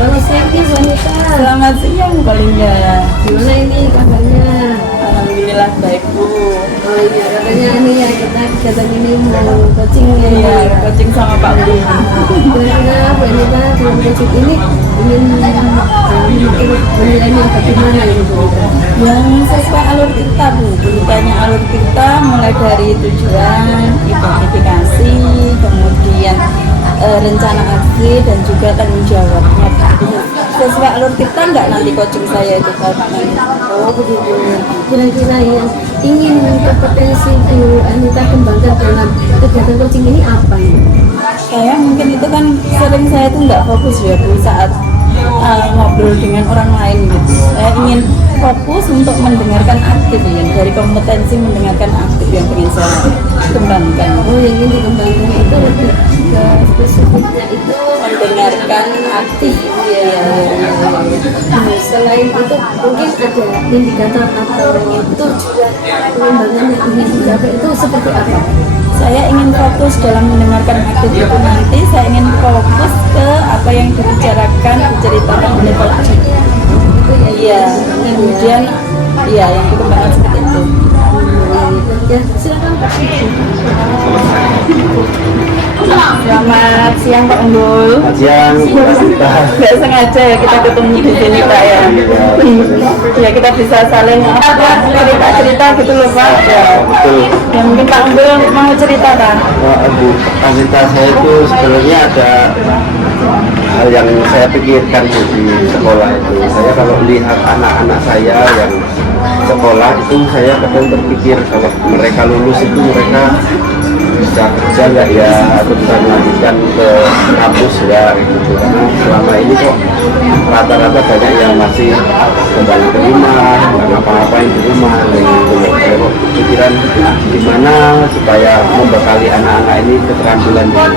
Selamat siang nih wanita. Selamat siang Kolinda. Gimana ini kabarnya? Alhamdulillah baik Bu. Oh iya, katanya ini ya kita kegiatan ini mau coaching ya. Iya, coaching sama Pak Bu. Kira-kira Bu Anita dengan coaching ini ingin menukir penilaian bagaimana ini Bu? Yang sesuai alur kita Bu. Beritanya alur kita mulai dari tujuan, identifikasi, kemudian rencana aksi dan juga tanggung jawabnya. Sesuai alur kita enggak nanti coaching saya itu Pak? Oh begitu. Kira-kira yang ingin kompetensi Bu Anita kembangkan dalam kegiatan coaching ini apa nih? Saya mungkin itu kan sering saya tuh nggak fokus ya Bu saat ngobrol dengan orang lain gitu. Saya ingin fokus untuk mendengarkan aktif ya, dari kompetensi mendengarkan aktif yang ingin saya kembangkan. Oh yang ingin dikembangkan itu lebih ke spesifiknya itu Mendengarkan aktif ya. Nah, selain itu mungkin ada indikator atau tujuan pengembangan yang ingin dicapai itu seperti apa? Saya ingin fokus dalam mendengarkan aktif itu nanti. Saya ingin fokus ke apa yang dibicarakan, diceritakan oleh coaching. Iya, kemudian iya yang dikembangkan seperti itu. Ya silakan Pak. Selamat siang Pak Unggul. Yang kita Nggak sengaja ya kita ketemu di sini Pak ya. Ya kita bisa saling cerita gitu loh Pak. Ya. betul. Ya mungkin Pak Unggul mau cerita Pak. Bu, kapasitas saya itu sebenarnya ada hal yang saya pikirkan Bu, di sekolah itu. Saya kalau lihat anak-anak saya yang sekolah itu, saya kadang berpikir kalau mereka lulus itu mereka bisa kerja nggak ya, atau bisa melanjutkan ke kampus ya gitu. Karena selama ini kok rata-rata banyak yang masih kembali ke rumah, nggak ngapa-ngapain di rumah gitu. Saya kok pikiran gimana supaya membekali anak-anak ini keterampilan yang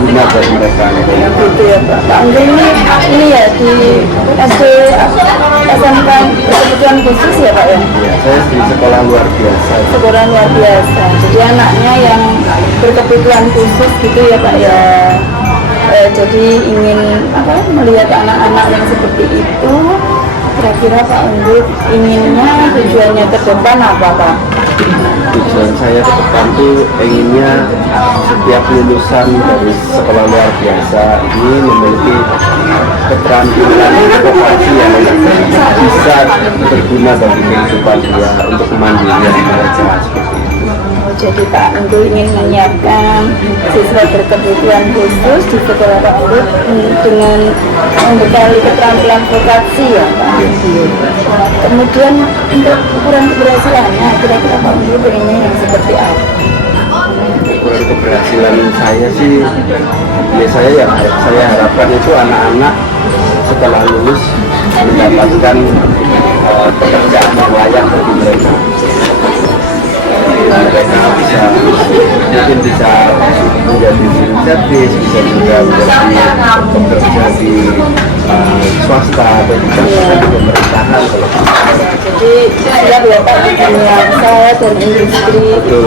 guna bagi mereka gitu. Gitu ya Pak. Pak Unggul ini ya di SD SMK berkebutuhan khusus ya Pak ya. Ya, saya di sekolah luar biasa. Sekolah luar biasa. Jadi anaknya yang berkebutuhan khusus gitu ya Pak ya. Jadi ingin melihat anak-anak yang seperti itu. Kira-kira Pak Unggul inginnya tujuannya ke depan apa Pak? Tujuan saya ke depan tuh inginnya setiap lulusan dari sekolah luar biasa ini memiliki keterampilan vokasi yang bisa berguna bagi kehidupan dia untuk kemandirian mereka seperti itu. Jadi Pak Unggul ingin menyiapkan siswa berkebutuhan khusus di sekolah Pak Unggul dengan membekali keterampilan vokasi ya Pak. Kemudian untuk ukuran keberhasilannya kira-kira Pak Unggul pengennya yang seperti apa? Ukuran keberhasilan saya sih, biasanya yang saya harapkan itu anak-anak setelah lulus mendapatkan pekerjaan yang layak bagi mereka. Mereka bisa mungkin bisa menjadi civil service, bisa juga menjadi pekerja di swasta atau juga di pemerintahan. Jadi siap ya Pak di dunia usaha dan industri itu,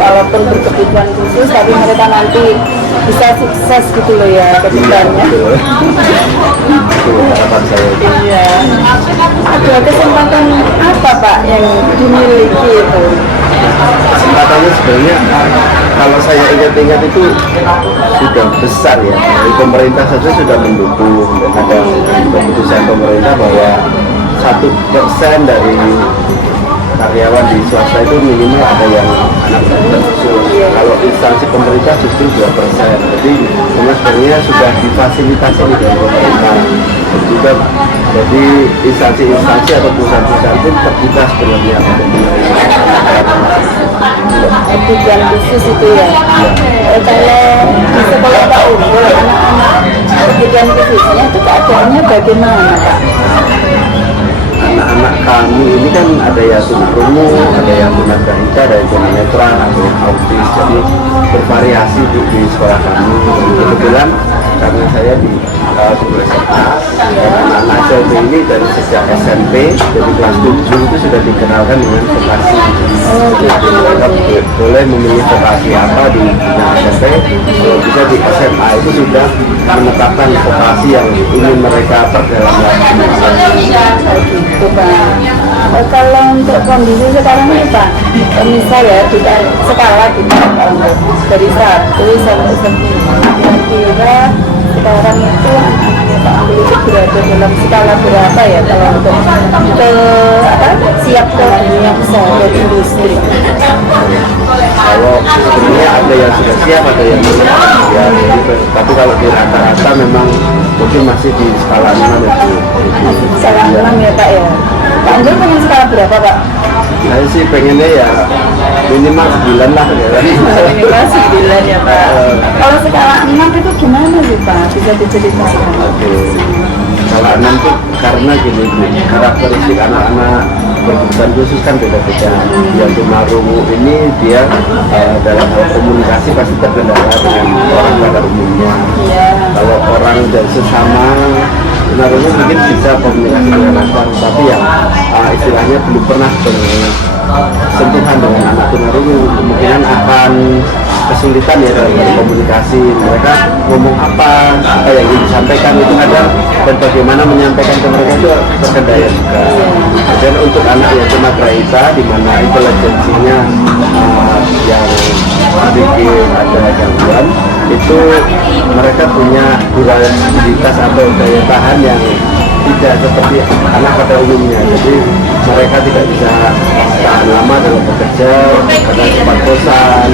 walaupun berkebutuhan khusus tapi mereka nanti bisa sukses gitu loh ya ke depannya. Itu harapan saya. Iya. Ada kesempatan apa Pak yang dimiliki itu? Kesempatannya sebenarnya kalau saya ingat-ingat itu sudah besar ya. Dari pemerintah saja sudah mendukung, dan ada keputusan pemerintah bahwa 1% dari karyawan di swasta itu minimal ada yang anak khusus. Kalau instansi pemerintah justru 2%. Jadi sebenarnya sudah difasilitasi dari pemerintah. Dan juga jadi instansi-instansi atau perusahaan-perusahaan pun terbuka sebenarnya untuk menerima Kebutuhan khusus itu ya. Kalau di sekolah Pak Unggul anak-anak kebutuhan khususnya itu keadaannya bagaimana Pak? Anak-anak kami ini kan ada yang tunarungu, ada yang tunagrahita, ada yang tunanetra, ada yang autis, jadi bervariasi di sekolah kami. Kebetulan karena saya di guru SMA. Anak-anak SMP ini dari sejak SMP dari kelas 7 itu sudah dikenalkan dengan vokasi. Jadi mereka boleh memilih vokasi apa di SMP. Kalau bisa di SMA itu sudah menetapkan vokasi yang ingin mereka perdalam lagi. Gitu Pak. Kalau untuk kondisi sekarang ini Pak, misal ya kita skala kita dari 1 sampai 10, kira-kira sekarang itu anak-anaknya Pak Ambil itu berada dalam skala berapa ya kalau untuk siap ke dunia usaha dari industri? Kalau sebenarnya ada yang sudah siap, ada yang belum siap. Tapi kalau di rata-rata memang mungkin masih di skala 6 ya. Masih di skala 6 ya Pak ya. Pak Anjol pengen skala berapa Pak? Saya sih pengennya ya minimal 9 lah ya. Minimal 9 ya Pak. Kalau skala 6 itu gimana sih Pak? Bisa diceritakan? Oke. Skala 6 itu karena gini, karakteristik anak-anak berkebutuhan khusus kan beda-beda. Yang tunarungu ini dia dalam hal komunikasi pasti terkendala dengan orang pada umumnya. Kalau orang dan sesama tunarungu mungkin bisa komunikasi dengan lancar, tapi yang istilahnya belum pernah bersentuhan dengan anak tunarungu kemungkinan akan kesulitan ya dalam berkomunikasi. Mereka ngomong apa yang ingin disampaikan itu ada, dan bagaimana menyampaikan ke mereka itu terkendala juga. Dan untuk anak yang tunagrahita di mana intelijensinya yang sedikit ada gangguan, itu mereka punya durabilitas atau daya tahan yang tidak seperti anak pada umumnya. Jadi mereka tidak bisa tahan lama dalam bekerja, kadang cepat bosan,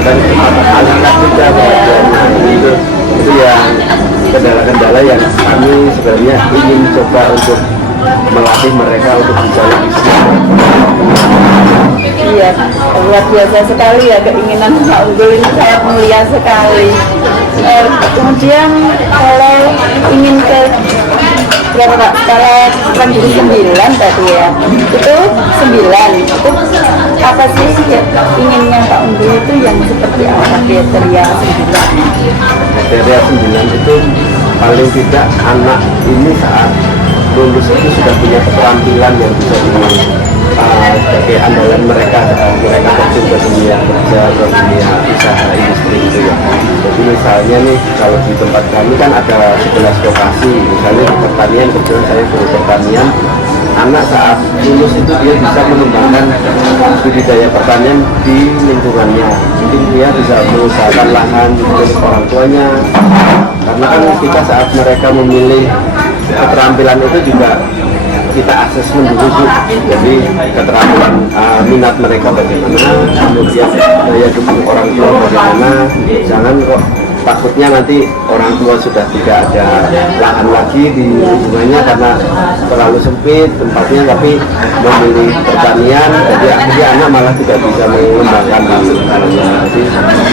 kadang cepat alihkan juga perhatiannya. Itu yang kendala-kendala yang kami sebenarnya ingin coba untuk melatih mereka untuk bisa lebih siap. Iya, luar biasa sekali ya keinginan Pak Unggul ini sangat mulia sekali. Kemudian kalau ingin ke berapa Pak? Kalau kan jadi 9 tadi ya, itu 9 itu apa sih ya, inginnya Pak Unggul itu yang seperti apa kriteria 9? Kriteria 9 itu paling tidak anak ini saat lulus itu sudah punya keterampilan yang bisa sebagai andalan mereka saat mereka terjun ke dunia kerja, ke dunia usaha industri itu ya. Jadi misalnya nih kalau di tempat kami kan ada 11 lokasi, misalnya di pertanian, kebetulan saya guru pertanian. Anak saat lulus itu dia bisa mengembangkan budidaya pertanian di lingkungannya. Mungkin dia bisa mengusahakan lahan milik orang tuanya. Karena kan kita saat mereka memilih keterampilan itu juga kita asesmen dulu sih. Jadi keterampilan minat mereka bagaimana, kemudian daya dukung orang tua bagaimana. Jangan kok takutnya nanti orang tua sudah tidak ada lahan lagi di lingkungannya karena terlalu sempit tempatnya, tapi memilih pertanian, jadi akhirnya anak malah tidak bisa mengembangkan lingkungannya. Jadi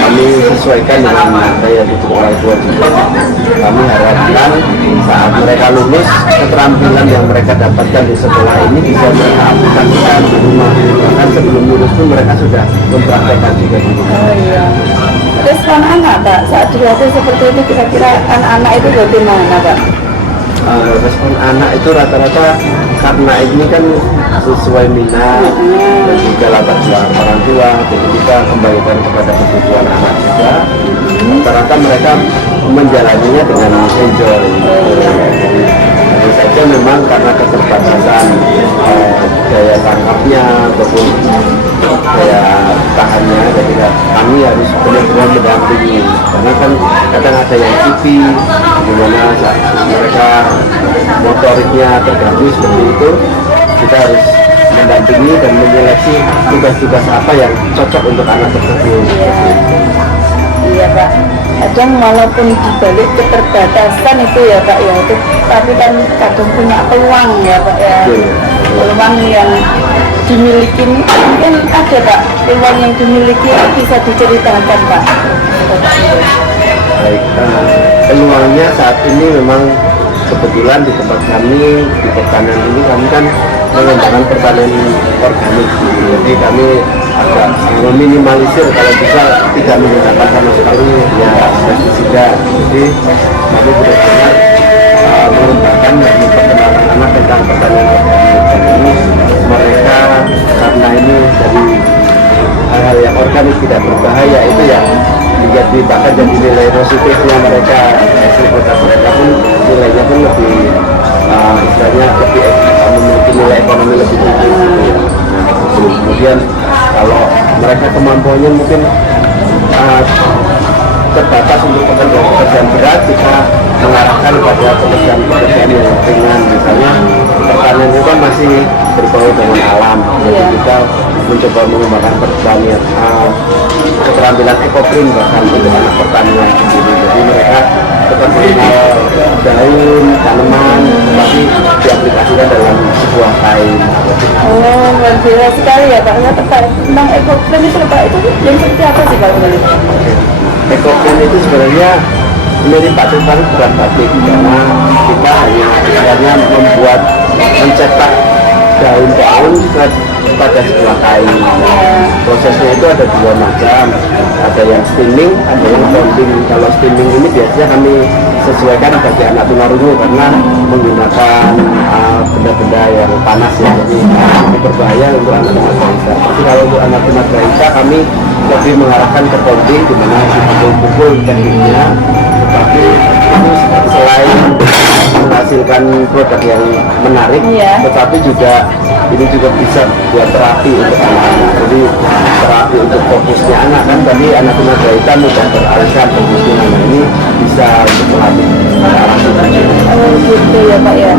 kami sesuaikan dengan daya dukung orang tua juga. Kami harapkan saat mereka lulus, keterampilan yang mereka dapatkan di sekolah ini bisa mereka aplikasikan di rumah. Bahkan sebelum lulus pun mereka sudah mempraktekkan juga di rumah. Respon anak Pak saat dilatih seperti itu, kira-kira anak-anak itu bagaimana Pak? Respon anak itu rata-rata karena ini kan sesuai minat dan juga latar belakang orang tua, jadi kita kembalikan kepada kebutuhan anak juga. Rata-rata mereka menjalaninya dengan enjoy. Jadi saja memang karena keterbatasan daya tangkapnya ataupun daya tahannya, jadi kami harus benar-benar mendampingi. Karena kan kadang ada yang kipi, dimana mereka motoriknya terganggu seperti itu, kita harus mendampingi dan menyeleksi tugas-tugas apa yang cocok untuk anak tersebut. Iya Pak, kadang walaupun dibalik keterbatasan itu ya Pak ya, itu tapi kan kadang punya peluang ya Pak ya. Peluang yang dimiliki mungkin ada Pak, peluang yang dimiliki bisa diceritakan Pak. Baik, peluangnya saat ini memang kebetulan di tempat kami di pertanian ini kami kan mengembangkan pertanian organik, jadi kami agak meminimalisir, kalau bisa tidak menggunakan sama sekali ya pestisida. Jadi kami benar-benar mengembangkan dan memperkenalkan anak tentang pertanian organik, dan ini mereka karena ini dari hal-hal yang organik tidak berbahaya itu yang menjadi bahkan jadi nilai positifnya mereka, hasil produksi mereka pun nilainya pun lebih istilahnya lebih memiliki nilai ekonomi lebih tinggi gitu ya. Kemudian kalau mereka kemampuannya mungkin terbatas untuk pekerjaan berat, kita mengarahkan pada pekerjaan yang ringan, misalnya pertanian itu kan masih berbau dengan alam, jadi kita mencoba mengembangkan pertanian keterampilan ekoprim bahkan untuk anak pertanian sendiri. Jadi mereka tetap mengenal daun, tanaman, tapi diaplikasikan dalam sebuah kain. Oh, luar biasa sekali ya Pak. Saya tertarik tentang ekoprim itu Pak, itu yang seperti apa sih Pak? Ekoprim itu sebenarnya mirip Pak Tumpang, bukan batik, karena kita hanya istilahnya mencetak daun-daun pada sebuah kain. Prosesnya itu ada dua macam, ada yang steaming, ada yang bonding. Kalau steaming ini biasanya kami sesuaikan bagi anak tunarungu karena menggunakan benda-benda yang panas ya, jadi ini berbahaya untuk anak tunagrahita. Tapi kalau untuk anak tunagrahita kami lebih mengarahkan ke bonding, di mana dipukul-pukul tekniknya, tetapi itu selain menghasilkan produk yang menarik, tetapi juga ini juga bisa buat terapi untuk anak-anak. Jadi terapi untuk fokusnya anak, kan tadi anak tunagrahita mudah teralihkan, fokusnya anak ini bisa untuk melatih arah tujuan. Oh gitu ya Pak ya.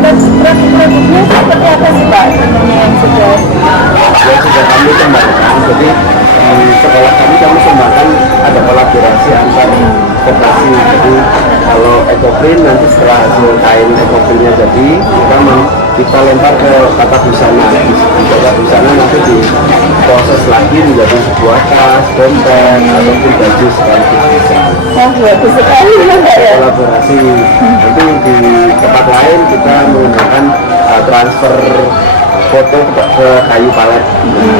Produk-produknya seperti apa sih Pak? Contohnya yang sudah kami kembangkan. Jadi di sekolah kami kembangkan ada kolaborasi antar koperasi. Jadi kalau ekoprim nanti setelah hasil kain ekoprimnya jadi kita lempar ke tata busana. Di tata busana nanti diproses lagi menjadi sebuah tas, dompet, ataupun baju sekaligus bisa. wah bagus sekali ya. Kolaborasi. Nanti di tempat lain kita menggunakan transfer foto ke kayu palet.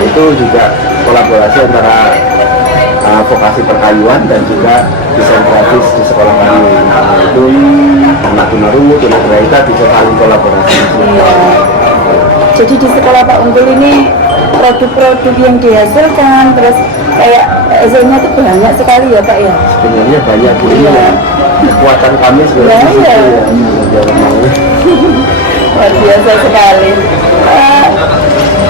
Itu juga kolaborasi antara vokasi perkayuan dan juga desain grafis di sekolah kami. Itu anak tunarungu, tunagrahita bisa saling kolaborasi. Jadi di sekolah Pak Unggul ini produk-produk yang dihasilkan terus kayak hasilnya itu banyak sekali ya Pak ya. Sebenarnya banyak Bu, ini ya kekuatan kami sebenarnya di situ ya. Luar biasa sekali.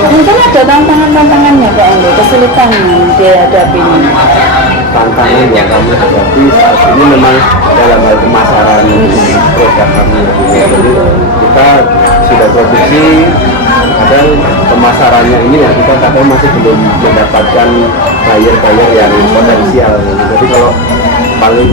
Mungkin ada tantangannya Pak Unggul, kesulitan yang dihadapi ini. Tantangan yang kami hadapi saat ini memang dalam hal pemasaran produk kami. Jadi kita sudah produksi, kadang pemasarannya ini ya kita kadang masih belum mendapatkan buyer yang potensial. Jadi kalau paling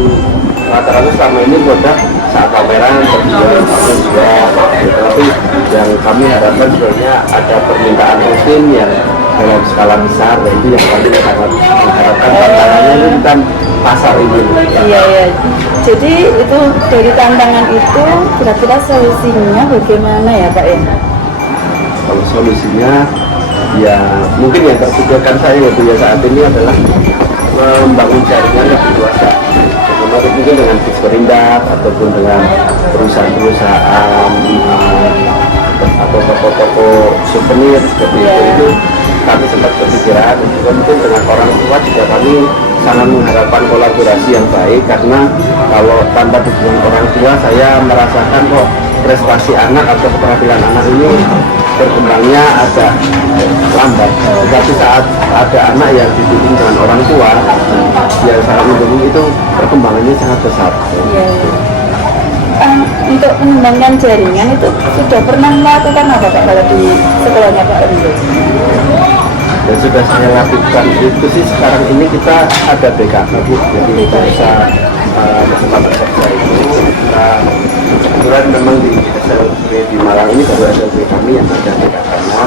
rata-rata selama ini produk saat pameran terjual tapi yang kami harapkan sebenarnya ada permintaan rutin yang dalam skala besar, dan itu yang kami sangat mengharapkan. Tantangannya itu bukan pasar ini. Iya. Jadi itu dari tantangan itu kira-kira solusinya bagaimana ya Pak ya? Kalau solusinya ya mungkin yang terpikirkan saya waktu ya saat ini adalah membangun jaringan lebih luas ya. Mungkin dengan Disperindak ataupun dengan perusahaan-perusahaan atau toko-toko souvenir seperti itu kami sempat berpikiran. Juga mungkin dengan orang tua juga kami sangat mengharapkan kolaborasi yang baik, karena kalau tanpa dukungan orang tua saya merasakan kok prestasi anak atau keterampilan anak ini berkembangnya agak lambat. Tapi saat ada anak yang dibimbing dengan orang tua yang sangat mendukung, itu perkembangannya sangat pesat. Untuk mengembangkan jaringan itu sudah pernah melakukan apa Pak kalau di sekolahnya Pak Endo? Dan sudah saya lakukan itu sih, sekarang ini kita ada BKK Bu, jadi kita bisa tempat bekerja itu kita kebetulan memang di SLB di Malang ini baru SLB kami yang ada BKK-nya.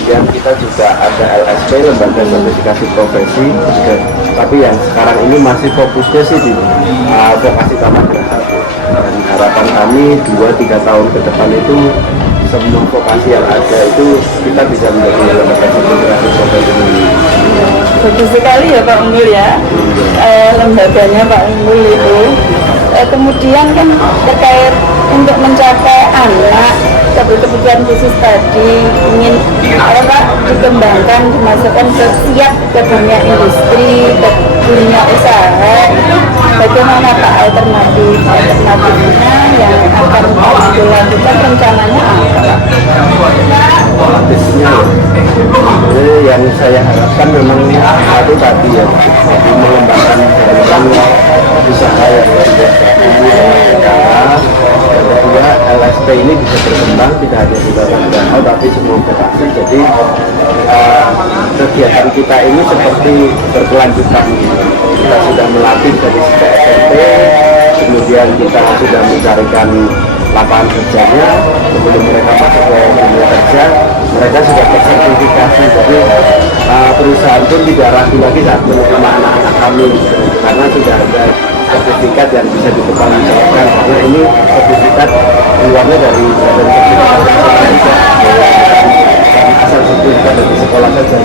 Kemudian kita juga ada LSP, lembaga sertifikasi profesi juga, tapi yang sekarang ini masih fokusnya sih di vokasi taman geraha. Dan harapan kami 2-3 tahun ke depan itu semua vokasi yang ada itu kita bisa menjadi lembaga generasi potensi. Bagus sekali ya Pak Unggul ya, lembaganya Pak Unggul itu. Kemudian kan terkait untuk mencapai anak kebutuhan khusus tadi ingin Pak dikembangkan, dimasukkan ke siap ke dunia industri, ke dunia usaha. Bagaimana Pak alternatifnya yang akan Pak Unggul lakukan, rencananya apa Pak? Bisnisnya yang saya harapkan memang itu tadi ya, jadi mengembangkan jaringan usaha yang sudah kedua LSP ini bisa berkembang tidak hanya di Danau tapi semua lokasi. Jadi kegiatan kita ini seperti berkelanjutan. Kita sudah melatih dari sejak SMP, kemudian kita sudah mencarikan lapangan kerjanya, sebelum mereka masuk ke dunia kerja, mereka sudah tersertifikasi. Jadi perusahaan pun tidak ragu lagi saat menerima anak-anak kami, karena sudah ada sertifikat yang bisa dipertanggungjawabkan. Karena ini sertifikat keluarnya dari asal sertifikat dari sekolah saja.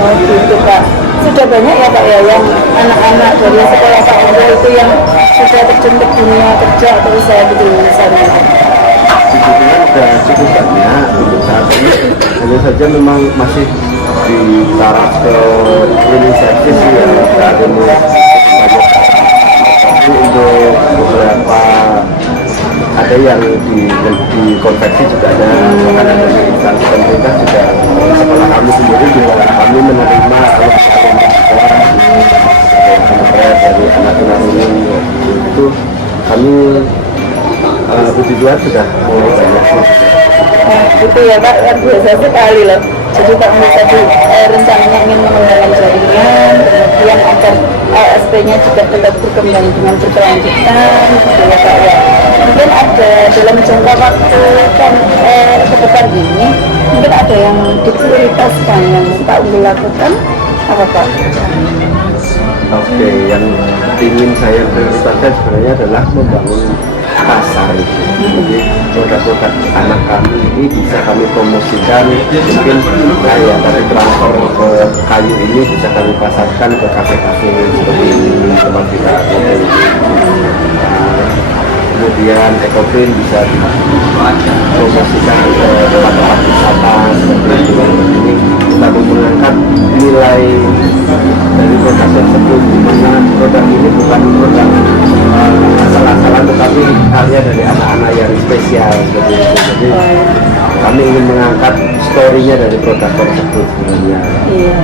Oh gitu Pak. Sudah banyak ya Pak ya yang anak-anak dari sekolah Pak Unggul itu yang sudah terjun ke dunia kerja atau usaha gitu misalnya? Sejujurnya sudah cukup banyak untuk saat ini. Hanya saja memang masih di taraf ke inisiatif ya, saat ini banyak. Tapi untuk beberapa ada yang di konveksi juga ada, bahkan ada di instansi pemerintah juga. Sekolah kami sendiri juga kami menerima dari anak-anak ini itu kami puji Tuhan sudah mulai banyak. Itu ya Pak, luar biasa sekali loh. Jadi Pak Unggul tadi rencananya ingin mengembangkan jaringan, kemudian agar LSP-nya juga tetap berkembang dengan berkelanjutan, gitu ya Pak ya. Mungkin ada dalam jangka waktu kan ke depan ini, mungkin ada yang diprioritaskan yang Pak Unggul lakukan, apa Pak? Oke, yang ingin saya prioritaskan sebenarnya adalah membangun pasar. Jadi produk-produk anak kami ini bisa kami promosikan, mungkin kayak dari transfer ke kayu ini bisa kami pasarkan ke kafe-kafe seperti tempat kita ada. Kemudian Ekoprin bisa dipromosikan ke tempat-tempat wisata seperti itu. Ini kita mengangkat nilai dari produk tersebut, di mana produk ini bukan produk asal-asalan tetapi karya dari anak-anak yang spesial seperti itu. Jadi kami ingin mengangkat story-nya dari produk tersebut sebenarnya. Iya.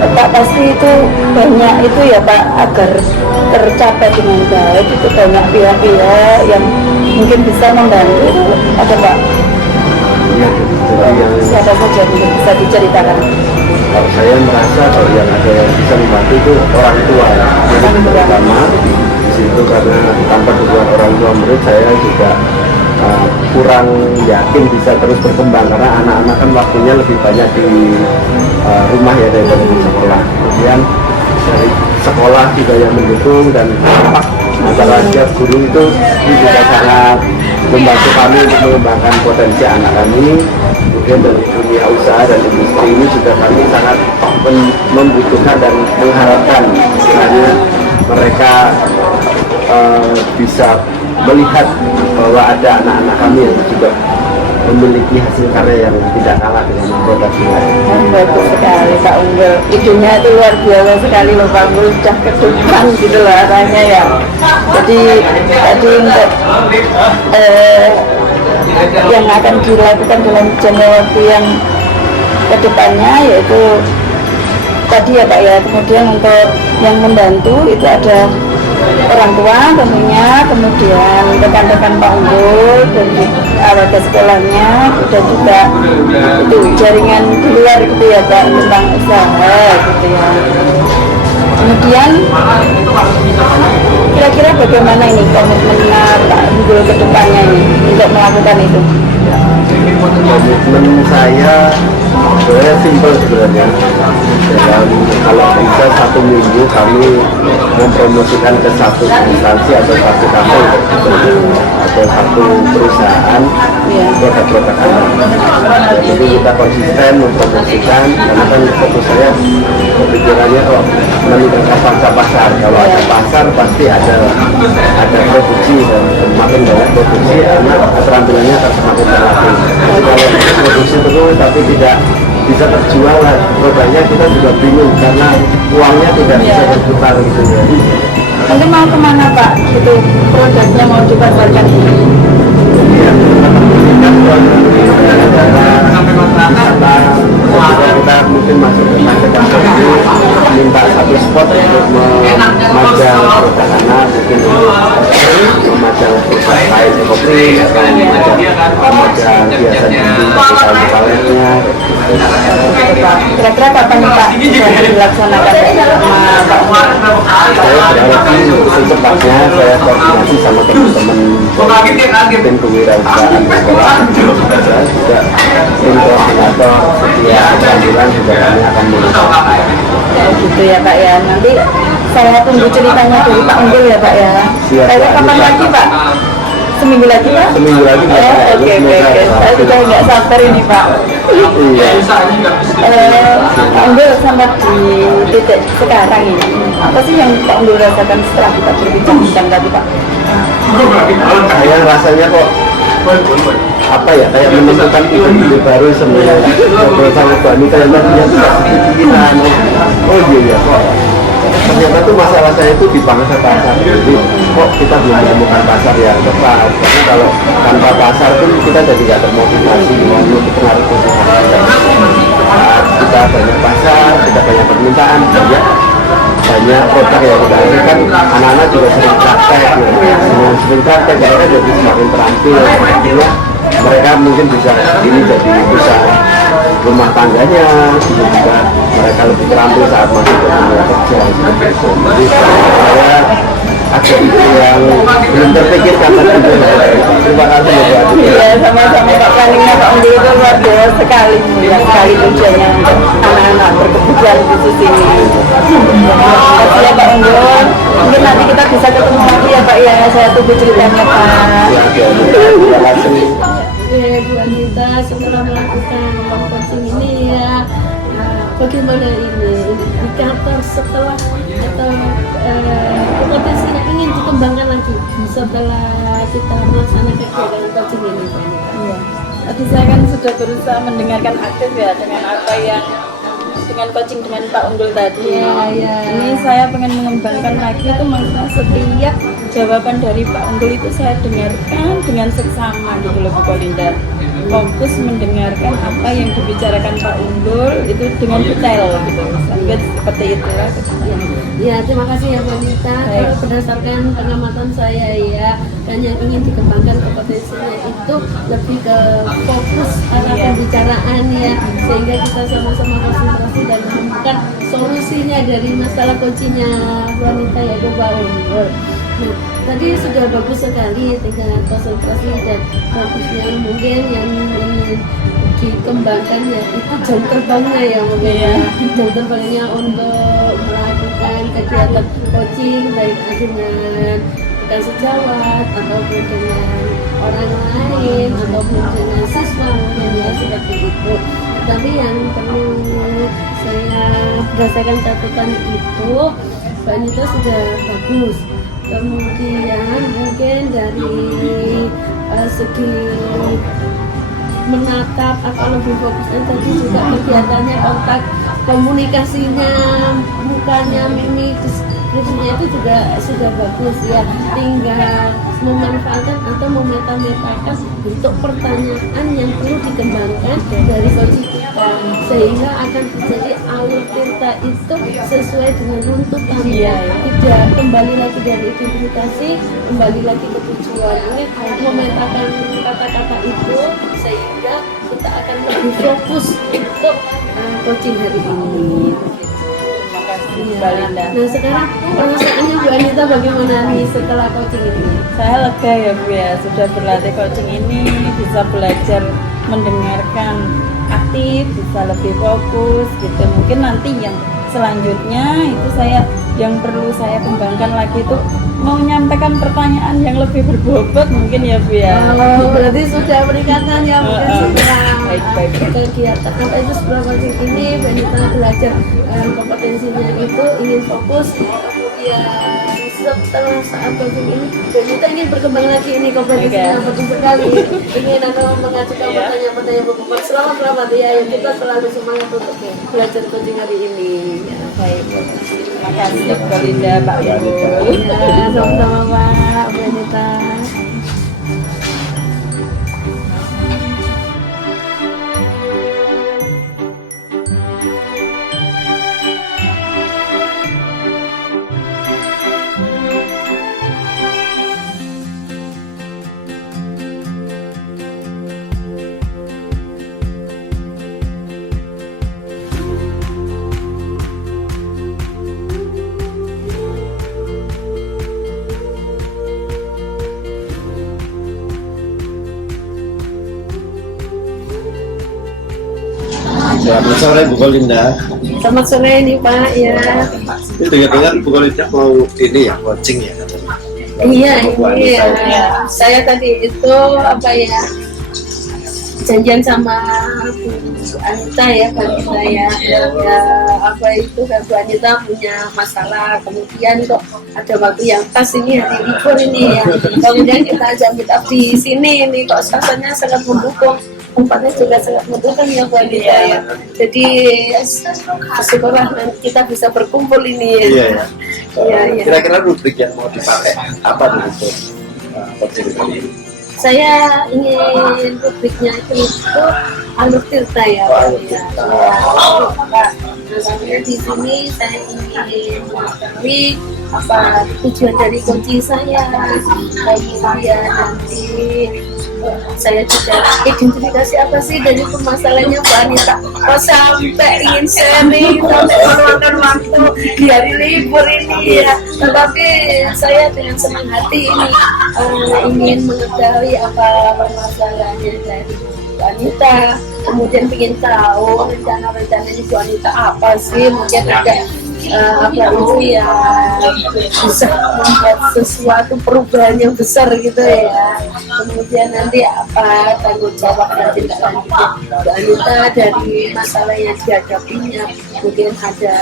Pak pasti itu banyak itu ya Pak, agar tercapai dengan baik itu banyak pihak-pihak yang mungkin bisa membantu, ada Pak? Iya, jadi yang Siapa saja mungkin bisa diceritakan? kalau saya merasa kalau yang ada yang bisa membantu itu orang tua ya. Jadi terutama di situ karena tanpa dukungan orang tua murid saya juga kurang yakin bisa terus berkembang karena anak-anak kan waktunya lebih banyak di rumah ya daripada di sekolah. Kemudian dari sekolah juga yang mendukung dan antara setiap guru itu juga sangat membantu kami untuk mengembangkan potensi anak kami. Kemudian dari dunia usaha dan industri ini juga kami sangat membutuhkan dan mengharapkan istilahnya mereka bisa melihat bahwa ada anak-anak kami yang juga memiliki hasil karya yang tidak kalah dengan produk lain. Bagus sekali Pak Unggul, idenya itu luar biasa sekali loh Pak Unggul, sudah ke depan gitu loh arahnya ya. Jadi tadi untuk yang akan dilakukan dalam jangka waktu yang kedepannya yaitu tadi ya Pak ya. Kemudian untuk yang membantu itu ada orang tua tentunya, kemudian rekan-rekan Pak Unggul dari warga sekolahnya, dan juga itu jaringan di luar gitu ya Pak, tentang usaha gitu ya. Kemudian kira-kira bagaimana ini komitmennya Pak Unggul ke depannya ini untuk melakukan itu? Komitmen saya sebenarnya simpel sebenarnya. dalam kalau bisa 1 minggu kami mempromosikan ke satu instansi atau satu kafe atau satu perusahaan produk-produk anak. Jadi kita konsisten mempromosikan karena kan fokus saya kepikirannya kalau meningkatkan pangsa pasar. Kalau ada pasar pasti ada produksi dan semakin banyak produksi anak keterampilannya akan semakin terlatih. Jadi kalau produksi terus tapi tidak bisa terjual produknya kita juga bingung karena uangnya tidak bisa berputar gitu ya. Nanti mau kemana Pak? Itu produknya mau dipasarkan ini? Ya, kita mungkin masuk ke kantor ini minta satu spot untuk memajang produk anak, mungkin memajang produk lain kopi atau memajang hiasan dinding Kira-kira kapan nih Pak bisa dilaksanakan sama Pak Umar? Saya berharap secepatnya saya koordinasi sama teman-teman tim kewirausahaan sekolah, saya juga tim koordinator setiap keterampilan juga kami akan melakukan. Gitu ya Pak ya. Nanti saya tunggu ceritanya dari Pak Unggul ya Pak ya. Siap, Kayaknya Pak. kapan lagi Pak? Seminggu lagi Pak? Seminggu lagi Pak. Oke. Saya juga nggak sabar ini Pak. Iya. Pak Unggul sampai di titik sekarang ini, apa sih yang Pak Unggul rasakan setelah kita berbincang tadi Pak? Saya rasanya kok apa ya, kayak menemukan ide baru sebenarnya. Kalau sama Mbak Anita yang tadinya tidak kepikiran, oh iya kok ternyata tuh masalah saya itu di bangsa pasar. Jadi kok kita belum menemukan pasar yang tepat, karena kalau tanpa pasar pun kita jadi nggak termotivasi untuk pengaruh konsumen. Kita banyak pasar, kita banyak permintaan, banyak produk yang kita hasilkan, anak-anak juga sering praktek, sering praktek, akhirnya jadi semakin terampil. Artinya mereka mungkin bisa ini jadi usaha rumah tangganya, juga mereka lebih terampil saat masuk ke dunia kerja. Jadi saya ada ide yang belum terpikirkan tadi. Terima kasih ya Pak. Iya, sama-sama Pak. Planningnya Pak Unggul itu luar biasa sekali, ya sekali tujuannya untuk anak-anak berkebutuhan khusus ini. Terima kasih ya Pak Unggul. Mungkin nanti kita bisa ketemu lagi ya Pak ya. Saya tunggu ceritanya Pak. Terima kasih. Oke, Bu Anita, setelah melakukan coaching ini ya, bagaimana ini indikator setelah atau potensinya ingin dikembangkan lagi setelah kita melaksanakan kegiatan coaching ini? Iya. Tadi saya kan sudah berusaha mendengarkan aktif ya dengan apa yang dengan coaching dengan Pak Unggul tadi. Iya. Ini saya pengen mengembangkan lagi itu maksudnya setiap jawaban dari Pak Unggul itu saya dengarkan dengan seksama gitu loh Bu Kolinda. Fokus mendengarkan apa yang dibicarakan Pak Unggul itu dengan detail gitu. Sampai seperti itu lah. Ya, terima kasih ya Bu Anita. Kalau berdasarkan pengamatan saya ya, dan yang ingin dikembangkan kompetensinya itu lebih ke fokus arah pembicaraan ya, sehingga kita sama-sama konsentrasi dan menemukan solusinya dari masalah kuncinya Bu Anita yaitu Pak Unggul. Nah, tadi sudah bagus sekali tingkat konsentrasi dan fokusnya. Mungkin yang ingin dikembangkan ya itu jam terbangnya ya mungkin ya. Jam terbangnya untuk melakukan kegiatan coaching baik dengan rekan sejawat ataupun dengan orang lain ataupun dengan siswa mungkin ya seperti itu. Tapi yang perlu saya berdasarkan catatan itu Mbak Anita sudah bagus. Kemudian mungkin dari segi menatap atau lebih fokusnya tadi juga kegiatannya, kontak komunikasinya, mukanya, mimik, deskripsinya itu juga sudah bagus ya. Tinggal memanfaatkan atau memeta-metakan bentuk pertanyaan yang perlu dikembangkan dari coaching kita, sehingga akan terjadi alur cerita itu sesuai dengan runtutan ya. Tidak kembali lagi dari identifikasi, kembali lagi ke tujuannya, memetakan kata-kata itu sehingga kita akan lebih fokus untuk coaching hari ini. Terima kasih Ya. Mbak Linda. Nah sekarang perasaannya Bu Anita bagaimana nih setelah coaching ini? Saya lega ya Bu ya, sudah berlatih coaching ini bisa belajar mendengarkan kreatif, bisa lebih fokus gitu. Mungkin nanti yang selanjutnya itu yang perlu saya kembangkan lagi itu mau menyampaikan pertanyaan yang lebih berbobot mungkin ya Bu ya. Oh, berarti sudah peningkatan ya mungkin setelah Baik. kegiatan apa itu setelah coaching ini Benita belajar kompetensinya itu ingin fokus, kemudian setelah saat coaching ini Benita ingin berkembang lagi ini kompetensinya betul sekali, ingin mengajukan pertanyaan-pertanyaan berbobot. Selamat ya, kita selalu semangat untuk belajar coaching hari ini. Ya, baik. Terima kasih Bu Linda, Pak Ibu. Ya, sama-sama Pak Benita. Selamat sore Bu Kolinda. Selamat sore nih Pak ya. Ini dengar-dengar Bu Kolinda mau ini ya, coaching ya katanya. Iya, Bu ini Anissa. ya. Saya tadi itu apa ya, janjian sama Bu Anita ya, Bu Anita ya, apa itu kan Bu Anita punya masalah, kemudian kok ada waktu yang pas ini hari libur ini ya, kemudian kita ajak meet up di sini ini kok suasananya sangat mendukung, tempatnya juga sangat mendukung ya Bu Anita ya. Jadi syukurlah nanti kita bisa berkumpul ini ya. Iya ya. Iya. Kira-kira rubrik yang mau dipakai apa tuh untuk coaching kali ini? Saya ingin rubriknya itu Alur Tirta ya Pak ya. Namanya di sini saya ingin mengetahui apa tujuan dari coaching saya, kemudian nanti saya juga identifikasi apa sih dari permasalahannya Mbak Anita. Kok sampai ingin sharing, sampai meluangkan waktu di hari libur ini ya. Tetapi saya dengan senang hati ini ingin mengetahui apa permasalahannya dari Bu Anita. Kemudian ingin tahu rencana-rencananya Bu Anita apa sih, mungkin ada apa itu ya bisa membuat sesuatu perubahan yang besar gitu ya. Kemudian nanti apa tanggung jawab dan tindak lanjut Bu Anita dari masalah yang dihadapinya, mungkin ada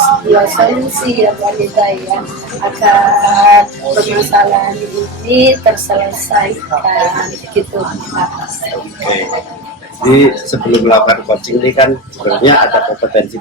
sebuah solusi ya Bu Anita ya agar permasalahan ini terselesaikan gitu Pak. Oke. Jadi sebelum melakukan coaching ini kan sebenarnya ada kompetensi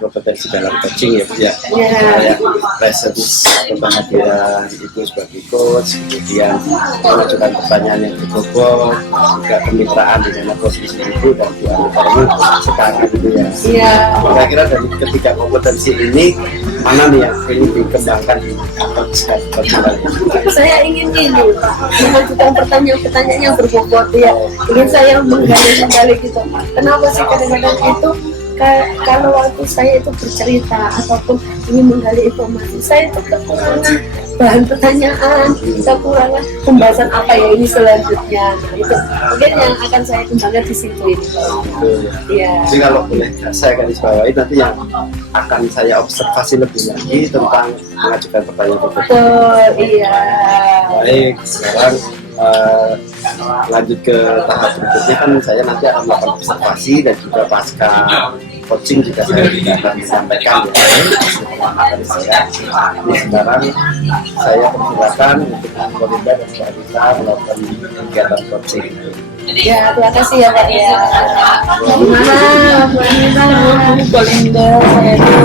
dalam coaching ya Bu ya. Kayak presence atau kehadiran itu sebagai coach, kemudian mengajukan pertanyaan yang berbobot, juga kemitraan di mana posisi itu dan Bu Anita ini sekarang gitu ya. Iya. Kira-kira dari ketiga kompetensi ini mana nih yang ingin dikembangkan di coaching kali ini? Saya ingin ini Pak, mengajukan pertanyaan-pertanyaan yang berbobot ya. Ingin saya menggali kembali gitu. Kenapa sih kadang-kadang itu kalau waktu saya itu bercerita ataupun ingin menggali informasi, saya itu kekurangan bahan pertanyaan, kekurangan pembahasan apa ya ini selanjutnya. Itu mungkin yang akan saya kembangkan di situ ini. Iya. Jadi kalau boleh saya garis bawahi nanti yang akan saya observasi lebih lagi tentang mengajukan pertanyaan berbobot. Betul, iya. Baik, sekarang lanjut ke tahap berikutnya kan saya nanti akan melakukan observasi dan juga pasca coaching juga saya juga akan menyampaikan ya pengalaman saya. Jadi sekarang saya persilakan untuk Kolinda dan Mbak Anita melakukan kegiatan coaching. Ya, terima kasih ya Pak ya. Gimana Bu Anita? Kolinda, saya itu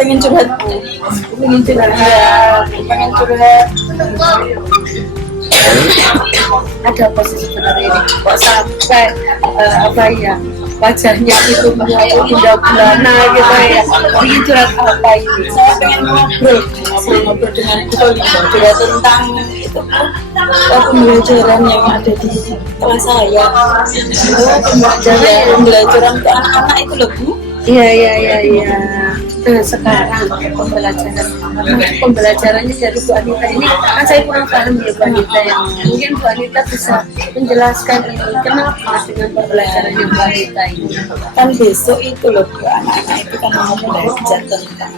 pengen curhat Bu. Ingin curhat. Pengen curhat. Ada apa sih sebenarnya ini kok sampai apa ya wajahnya itu mulai indah bulana gitu ya, ini curhat apa ini? Saya pengen ngobrol dengan Bu Kolinda juga tentang itu pembelajaran yang ada di kelas saya. Pembelajaran untuk anak-anak itu loh Bu. Iya. sekarang pembelajarannya dari Bu Anita ini kan saya kurang paham ya Bu Anita ya. Mungkin Bu Anita bisa menjelaskan ini kenapa dengan pembelajarannya Bu Anita ini. Kan besok itu loh Bu, anak-anak itu kan mau belajar tentang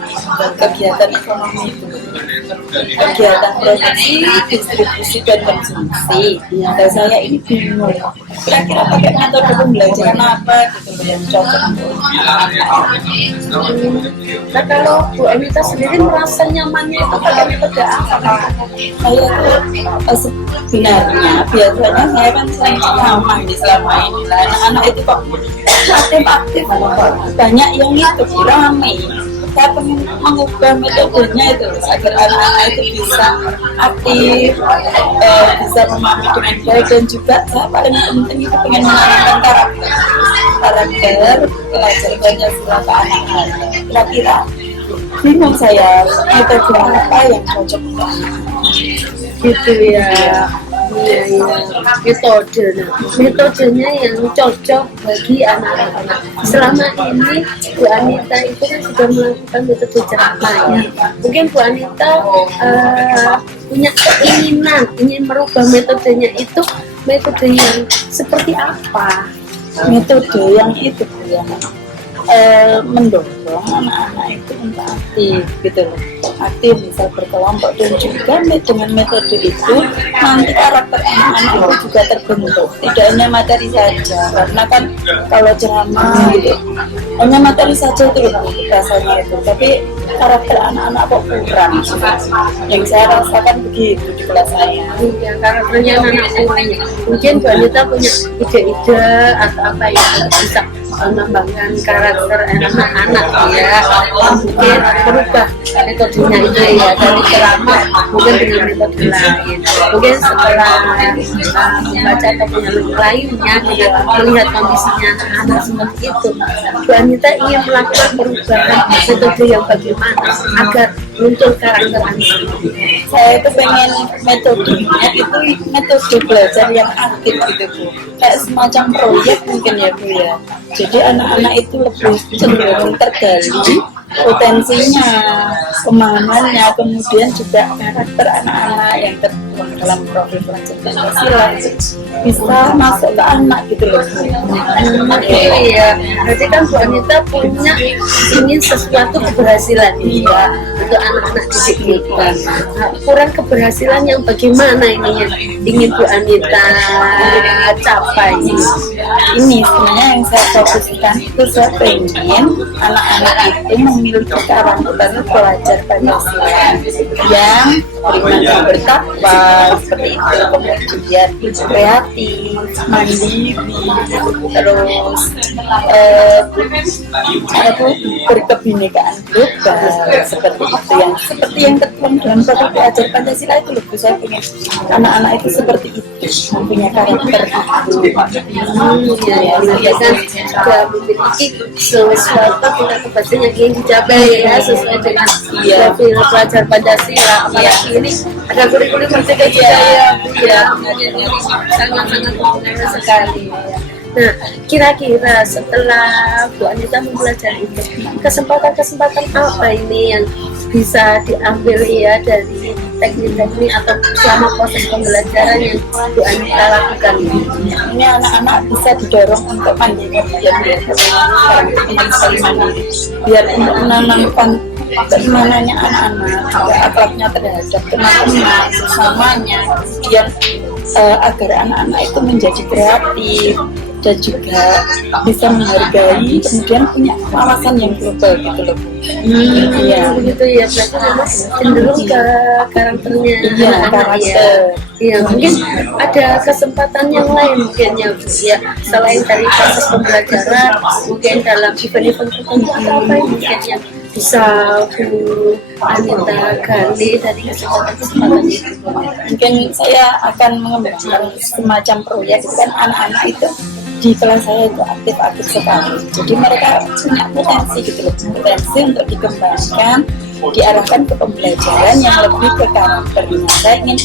kegiatan ekonomi itu, kegiatan produksi, distribusi dan konsumsi. Dan saya ini bingung kira-kira pakai metode pembelajaran apa gitu loh yang cocok untuk Nah kalau Bu Anita sendiri merasa nyamannya itu pakai metode apa? saya tuh sebenarnya biasanya saya kan sering ceramah di selama ini lah, anak-anak itu kok aktif banyak yang itu ramai. Saya pengen mengubah metodenya itu agar anak-anak itu bisa aktif, bisa memahami dengan baik, dan juga saya paling penting itu pengen menanamkan karakter pelajar Pancasila ke anak-anak. Kira-kira bingung saya metode apa yang cocok untuk anak-anak. Gitu ya. Iya, metodenya yang cocok bagi anak-anak. Selama ini Bu Anita itu kan sudah melakukan metode ceramah ya. Mungkin Bu Anita punya keinginan ingin merubah metodenya itu metode yang seperti apa? Metode yang itu yang mendorong anak-anak itu untuk aktif gitu loh, aktif bisa berkelompok, dan juga dengan metode itu nanti karakter anak-anak itu juga terbentuk, tidak hanya materi saja, karena kan kalau ceramah gitu hanya materi saja itu loh rasanya itu, tapi karakter anak-anak kok kurang. Yang saya rasakan begitu di kelas saya. Iya, karakternya anak semuanya. Mungkin Bu Anita punya ide-ide atau apa yang bisa mengembangkan karakter anak-anak ya, mungkin berubah metodenya itu ya, dari ceramah mungkin dengan metode lain. Mungkin setelah membaca atau yang lainnya dengan melihat kondisinya anak-anak seperti itu, Bu Anita ingin melakukan perubahan metode yang bagaimana agar muncul karakter anak. Saya itu pengen metodenya itu metode belajar yang aktif gitu Bu, kayak semacam proyek mungkin ya Bu ya. Jadi anak-anak itu lebih cenderung tergali potensinya, pemahamannya, kemudian juga karakter anak-anak yang tertuang dalam profil pelajar Pancasila itu bisa masuk ke anak gitu loh Bu. Oke ya, berarti kan Bu Anita punya ingin sesuatu keberhasilan ya untuk anak-anak didik kita. Nah, kurang keberhasilan yang bagaimana ini yang ingin Bu Anita capai? Ini sebenarnya yang saya fokuskan itu, saya pengen anak-anak itu memiliki karakter pelajar Pancasila yang beriman dan bertakwa seperti itu, kemudian kreatif, mandiri, terus berkebinekaan global seperti itu, yang tertuang dalam profil pelajar Pancasila itu loh. Saya pengen anak-anak itu seperti itu, mempunyai karakter itu. Ya kan juga memiliki sesuatu tingkat keberhasilan yang ingin dicapai ya, sesuai dengan profil pelajar Pancasila. Apalagi ini ada kurikulum merdeka juga ya Bu ya, sangat-sangat berguna sekali ya. Nah, kira-kira setelah Bu Anita mempelajari itu, kesempatan-kesempatan apa ini yang bisa diambil ya dari teknik-teknik atau selama proses pembelajaran yang Bu Anita lakukan ini? Ini anak-anak bisa didorong untuk mandiri, biar untuk menanamkan keimanannya anak-anak, juga akhlaknya terhadap teman-teman, sesamanya, kemudian agar anak-anak itu menjadi kreatif dan juga bisa menghargai, kemudian punya wawasan yang global gitu loh Bu. Iya begitu ya, berarti memang cenderung ke karakternya. Iya, karakter. Iya, mungkin ada kesempatan yang lain mungkin ya Bu ya, selain dari proses pembelajaran, mungkin dalam event-event tertentu apa mungkin yang bisa Bu Anita gali dari kesempatan-kesempatan itu. Mungkin saya akan mengembangkan semacam proyek, kan anak-anak itu di kelas saya itu aktif-aktif sekali, jadi mereka punya potensi gitu loh, potensi untuk dikembangkan, diarahkan ke pembelajaran yang lebih ke karakternya. Saya ingin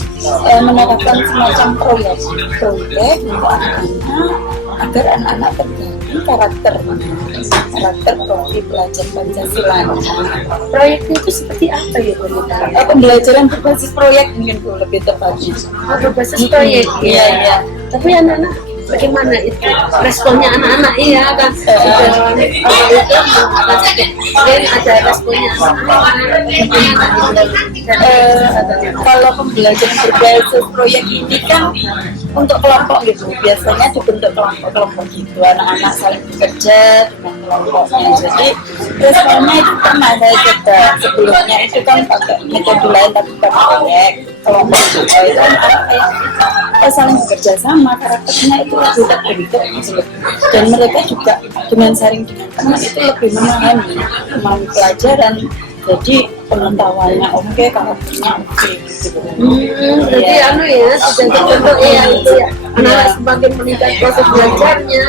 menerapkan semacam proyek untuk anak-anak agar anak-anak tergali karakter profil pelajar Pancasila. Proyeknya itu seperti apa ya Bu Nita? Pembelajaran berbasis proyek mungkin Bu, lebih tepatnya. Berbasis proyek ya. Tapi anak-anak bagaimana itu responnya anak-anak iya kan sudah dan ada responnya kalau pembelajaran berbasis proyek ini kan untuk kelompok gitu, biasanya dibentuk kelompok gitu, anak-anak saling bekerja dengan kelompoknya. Jadi responnya itu pernah saya coba sebelumnya itu kan pakai metode lain tapi bukan proyek kelompok juga, itu anak-anak kayak saling bekerja sama, karakternya itu lebih terbentuk gitu. Dan mereka juga dengan sharing dengan teman itu lebih memahami pelajaran, jadi pengetahuannya oke, karakternya oke gitu. Berarti anu ya sudah terbentuk ya itu ya anak semakin meningkat proses belajarnya,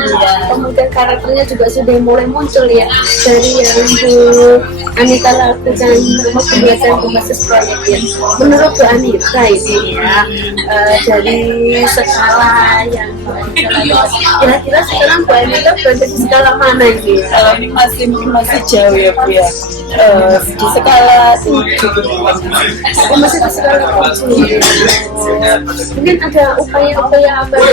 kemudian karakternya juga sudah mulai muncul ya dari yang Bu Anita lakukan pembelajaran berbasis proyek ya. Menurut Bu Anita ini ya dari skala yang kira-kira sekarang Bu Anita berada di skala mana ini? Kalau ini masih jauh ya Bu ya, di skala 7. Masih di skala 7. Mungkin ada upaya-upaya apa ada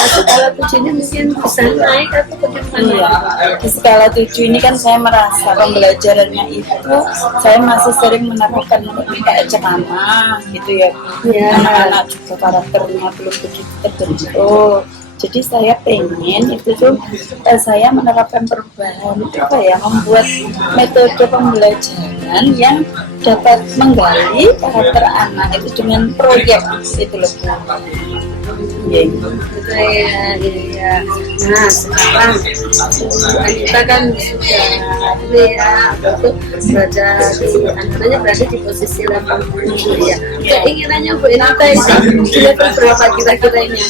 skala 7 ini mungkin bisa naik atau bagaimana? Iya, di skala 7 ini kan saya merasa pembelajarannya itu saya masih sering menerapkan kayak ceramah gitu ya. Anak-anak juga karakternya belum begitu terbentuk. Jadi saya pengen itu tuh saya menerapkan perubahan itu membuat metode pembelajaran yang dapat menggali karakter anak itu dengan proyek itu loh. Iya. Nah sekarang kita kan sudah berada di posisi level ya. Keinginannya Bu Anita itu di level berapa kira-kira ini?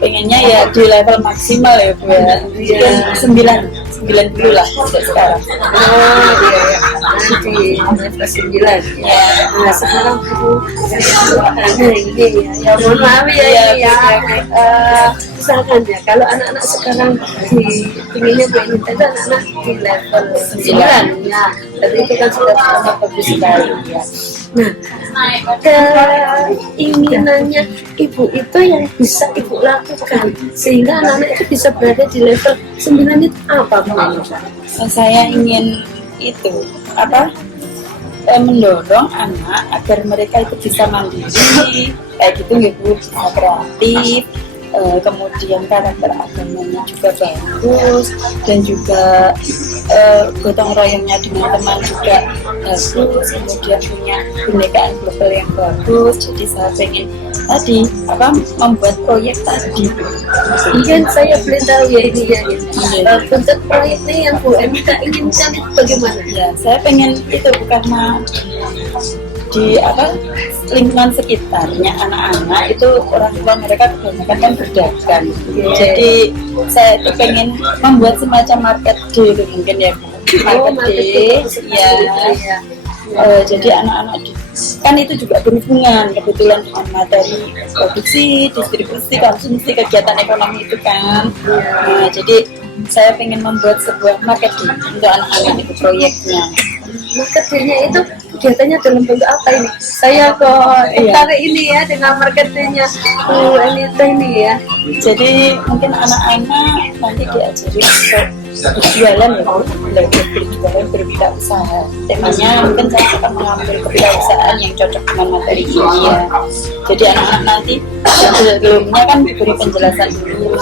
Pengennya ya di level maksimal ya Bu ya. Mungkin 90 lah untuk sekarang. Di level 9 ya. Nah sekarang Bu ini ya mohon maaf ya. Misalkan ya kalau anak-anak sekarang inginnya Bu Anita itu anak-anak di level 9 ya, dan itu kan sudah sangat bagus sekali ya. Nah, keinginannya Ibu itu yang bisa Ibu lakukan sehingga anak-anak itu bisa berada di level 9 itu apa Bu Anita? Saya ingin itu mendorong anak agar mereka itu bisa mandiri kayak gitu ya Bu, bisa kreatif, kemudian karakter agamanya juga bagus, dan juga gotong royongnya dengan teman juga bagus, kemudian punya kebinekaan global yang bagus. Jadi saya pengen tadi membuat proyek tadi. Mungkin saya boleh tahu ya ini ya bentuk proyeknya yang Bu Anita inginkan itu bagaimana? Ya, saya pengen itu karena di lingkungan sekitarnya anak-anak itu orang tua mereka kebanyakan kan berdagang. Jadi saya itu pengen membuat semacam market day itu mungkin ya, market day ya. Jadi anak-anak kan itu juga berhubungan kebetulan dengan materi produksi, distribusi, konsumsi, kegiatan ekonomi itu kan. Nah, jadi saya pengen membuat sebuah market day untuk anak-anak itu proyeknya. Marketingnya itu kegiatannya dalam bentuk apa ini? Saya kok tertarik ini ya dengan marketingnya Bu Anita ini ya. Jadi mungkin anak-anak nanti diajari untuk berjualan ya, belajar berjualan, berwirausaha. Temanya mungkin saya akan mengambil kewirausahaan yang cocok dengan materi ini ya. Jadi anak-anak nanti sebelumnya kan diberi penjelasan dulu,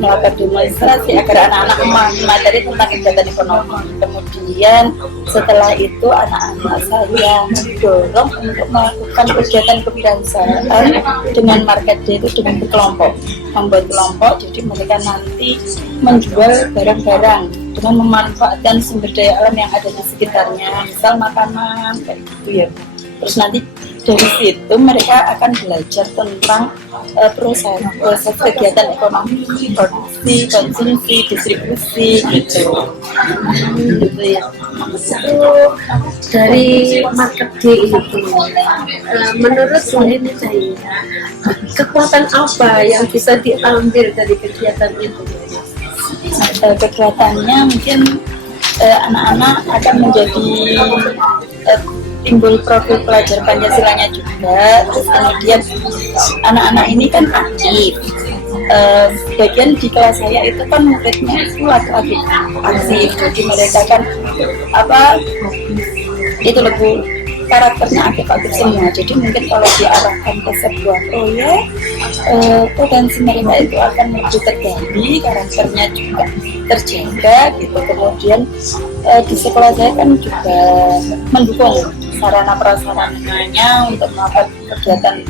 melakukan demonstrasi agar anak-anak memahami materi tentang kegiatan ekonomi. Kemudian setelah itu anak-anak saya mendorong untuk melakukan kegiatan kewirausahaan dengan market day itu dengan berkelompok, membuat kelompok. Jadi mereka nanti menjual barang-barang dengan memanfaatkan sumber daya alam yang ada di sekitarnya, misal makanan kayak gitu ya. Terus nanti dari situ mereka akan belajar tentang proses kegiatan ekonomi, produksi, konsumsi, distribusi gitu. Gitu ya. Itu dari market day itu, menurut ini saya kekuatan apa yang bisa diambil dari kegiatan itu? Kegiatannya mungkin anak-anak akan menjadi timbul profil pelajar Pancasilanya juga. Terus kemudian anak-anak ini kan aktif. Bagian di kelas saya itu kan muridnya itu laki-laki aktif, jadi mereka kan itu lebih karakternya aktif-aktif semua. Jadi mungkin kalau diarahkan ke sebuah proyek, potensi mereka itu akan lebih tergali, karakternya juga terjaga gitu. Kemudian di sekolah saya kan juga mendukung sarana prasarananya untuk melakukan kegiatan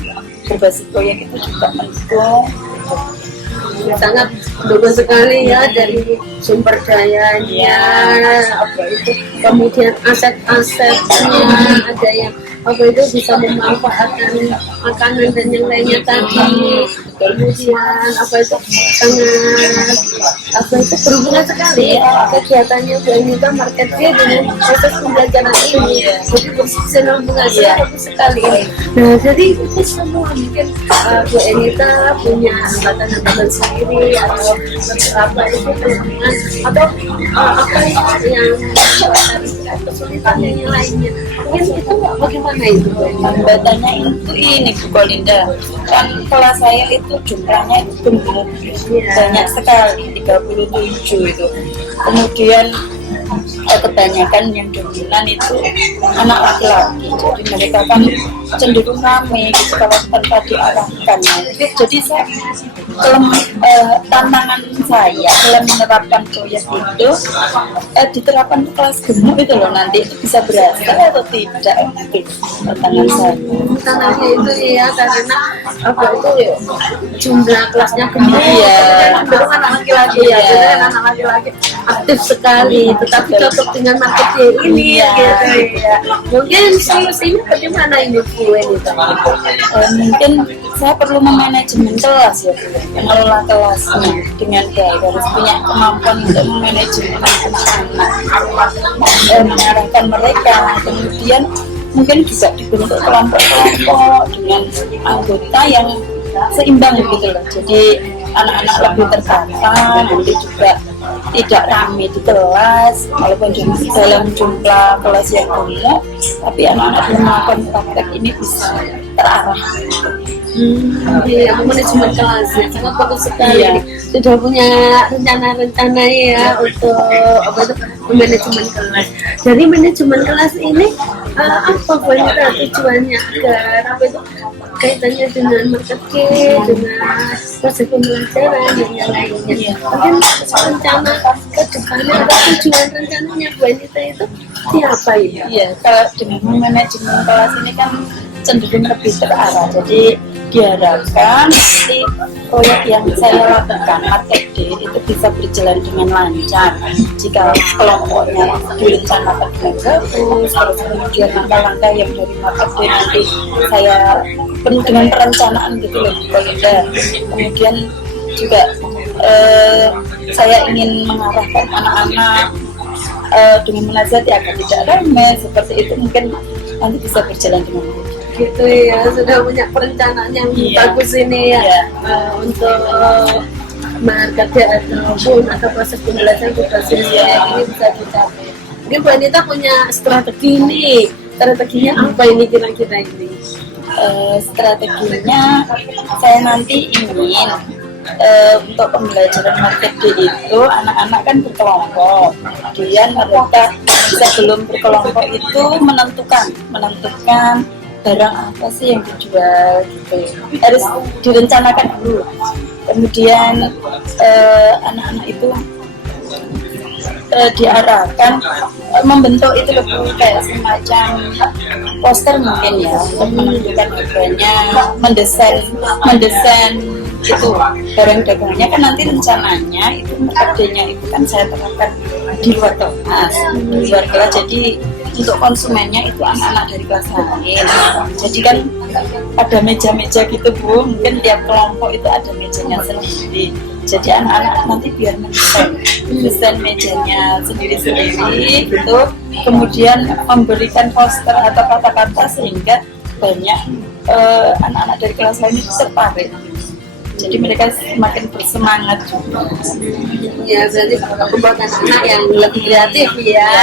berbasis proyek itu juga mendukung. Sangat bagus sekali ya, dari sumber dayanya apa itu, kemudian aset-asetnya, ada yang bisa memanfaatkan makanan dan yang lainnya tadi, kemudian sangat berhubungan sekali kegiatannya Bu Anita market day dengan proses pembelajaran ini, jadi berkesinambungan bagus sekali. Nah, jadi itu semua mungkin Bu Anita punya hambatan-hambatan sendiri atau yang kesulitan yang lainnya, mungkin itu bagaimana itu? Hambatannya itu ini Bu Kolinda, kan kelas saya itu jumlahnya itu banyak sekali, 37 itu. Kemudian kebanyakan yang dominan itu anak laki-laki, jadi mereka kan cenderung rame gitu kalau tanpa diarahkan. Jadi saya tantangan saya dalam menerapkan proyek itu diterapkan ke kelas gemuk itu loh, nanti itu bisa berhasil atau tidak, itu tantangan saya. Tantangannya itu ya karena jumlah kelasnya gemuk ya, belum anak laki-laki ya, jadi anak laki-laki aktif sekali, tetapi cocok dengan market ini gitu ya. Mungkin solusinya bagaimana ini Bu Anita? Mungkin saya perlu memanajemen kelas ya, mengelola kelasnya dengan baik, harus punya kemampuan untuk memanajemen anak-anak, mengarahkan mereka. Kemudian mungkin juga dibentuk kelompok-kelompok dengan anggota yang seimbang gitu loh, jadi anak-anak lebih tertata, nanti juga tidak ramai di kelas, walaupun dalam jumlah kelas yang banyak, tapi anak-anak yang melakukan praktek ini bisa terarah. Iya, manajemen kelas ya, sangat bagus sekali. Iya. Sudah punya rencana-rencana ya untuk manajemen kelas. Dari manajemen kelas ini apa Bu Anita tujuannya agar kaitannya dengan marketing, dengan proses pembelajaran dan yang lainnya. Mungkin rencana ke depannya atau tujuan rencananya Bu Anita itu siapa ya? Iya, kalau dengan manajemen kelas ini kan cenderung lebih terarah, jadi diharapkan nanti proyek yang saya lakukan market day itu bisa berjalan dengan lancar jika kelompoknya direncanakan dengan bagus. Terus kemudian langkah-langkah yang dari market day nanti saya penuh dengan perencanaan gitu loh. Kemudian juga saya ingin mengarahkan anak-anak dengan menasihati agar tidak ramai seperti itu, mungkin nanti bisa berjalan dengan baik. Gitu ya, sudah punya perencanaan yang bagus ini ya, untuk market ataupun atau proses pembelajaran berbasis ini bisa dicapai. Mungkin Bu Anita punya strategi nih, strateginya apa ini kira-kira ini? Strateginya saya nanti ingin untuk pembelajaran market day itu anak-anak kan berkelompok, kemudian mereka sebelum berkelompok itu menentukan barang apa sih yang dijual gitu, harus direncanakan dulu. Kemudian anak-anak itu diarahkan membentuk itu lebih kayak semacam poster mungkin ya, untuk menentukan harganya, mendesain itu barang dagangannya. Kan nanti rencananya itu harganya itu kan saya terapkan di luar kelas, jadi untuk konsumennya itu anak-anak dari kelas lain. Jadi kan ada meja-meja gitu Bu, mungkin tiap kelompok itu ada mejanya sendiri. Jadi anak-anak nanti biar mendesain mejanya sendiri-sendiri gitu, kemudian memberikan poster atau kata-kata sehingga banyak anak-anak dari kelas lain itu tertarik. Jadi mereka semakin bersemangat juga. Ya, berarti membuat anak yang lebih kreatif ya,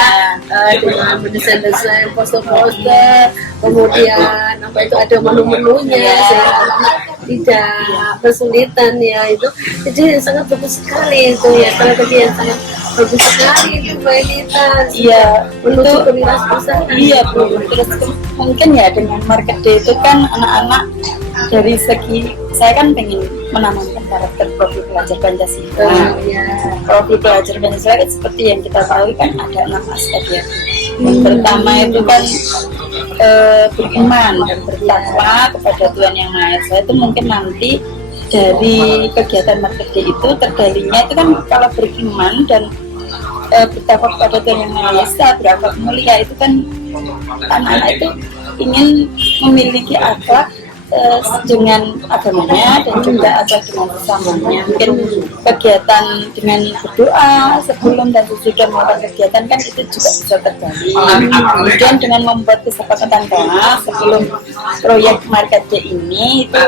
dengan mendesain poster-poster, kemudian apa itu ada menu-menunya, sehingga anak tidak kesulitan ya itu. Jadi sangat bagus sekali itu ya, strategi yang sangat bagus sekali itu Mbak Anita. Iya, menuju kewirausahaan. Iya Bu. Terus mungkin ya dengan marketing itu kan anak-anak dari segi saya kan pengen menanamkan karakter profil pelajar Pancasila. Profil pelajar Pancasila kan seperti yang kita tahu kan ada 6 aspek ya. Yang pertama itu kan beriman dan bertakwa kepada Tuhan Yang Maha Esa. Itu mungkin nanti dari kegiatan marketing itu tergalinya itu kan kalau beriman dan bertakwa kepada Tuhan Yang Maha Esa, berakhlak mulia, itu kan anak-anak itu ingin memiliki akhlak dengan agamanya dan juga ada dengan sesamanya. Mungkin kegiatan dengan berdoa sebelum dan sesudah melakukan kegiatan kan itu juga bisa terjadi. Kemudian dengan membuat kesepakatan kelas sebelum proyek marketing ini itu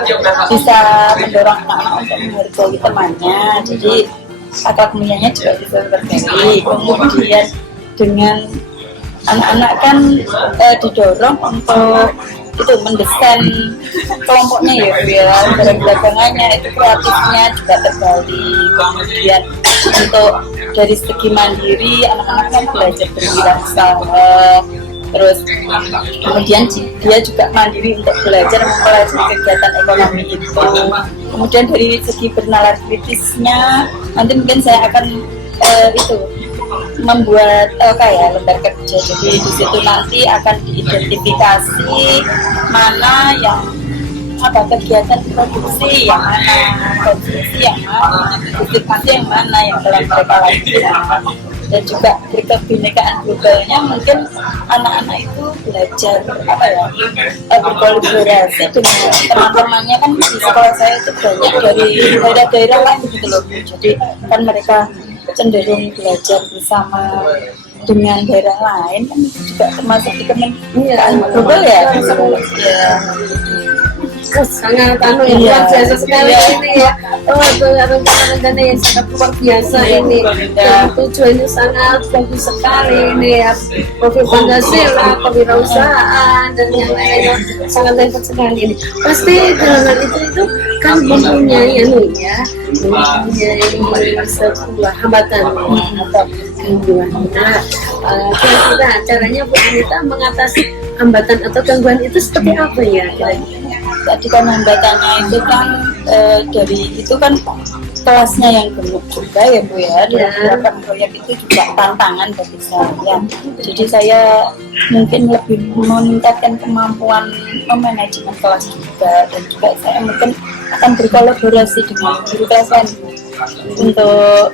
bisa mendorong anak-anak untuk menghargai temannya. Jadi akhlak mulianya juga bisa terjadi. Kemudian dengan anak-anak kan didorong untuk itu mendesain kelompoknya ya, barang dagangannya itu kreatifnya juga tergali. Kemudian untuk dari segi mandiri anak-anak kan belajar berwirausaha, terus kemudian dia juga mandiri untuk belajar mempelajari kegiatan ekonomi itu. Kemudian dari segi bernalar kritisnya nanti mungkin saya akan itu membuat kayak lembar kerja. Jadi di situ nanti akan diidentifikasi mana yang apa kegiatan produksi yang mana, konsumsi yang mana, distribusi yang mana yang telah mereka lakukan. Dan juga kebinekaan globalnya mungkin anak-anak itu belajar apa ya, berkolaborasi dengan teman-temannya. Kan di sekolah saya itu banyak dari daerah-daerah lain gitu loh. Jadi kan mereka cenderung belajar bersama dengan daerah lain, kan itu juga termasuk di kementerian global ya. Sangat luar biasa sekali ini ya. Itu rencana yang sangat luar biasa ini. Dan tujuannya sangat bagus sekali ini ya. Profil Pancasila, kewirausahaan dan yang lainnya sangat hebat sekali ini. Pasti dalam itu kan mempunyai sebuah hambatan atau gangguan. Nah, kira-kira caranya Bu Anita mengatasi hambatan atau gangguan itu seperti apa ya kira-kira? Tadi kan hambatannya itu kan dari itu kan kelasnya yang gemuk juga ya Bu ya. Beberapa proyek itu juga tantangan bagi saya. Jadi saya mungkin lebih meningkatkan kemampuan memanajemen kelas juga, dan juga saya mungkin akan berkolaborasi dengan guru kelas lain untuk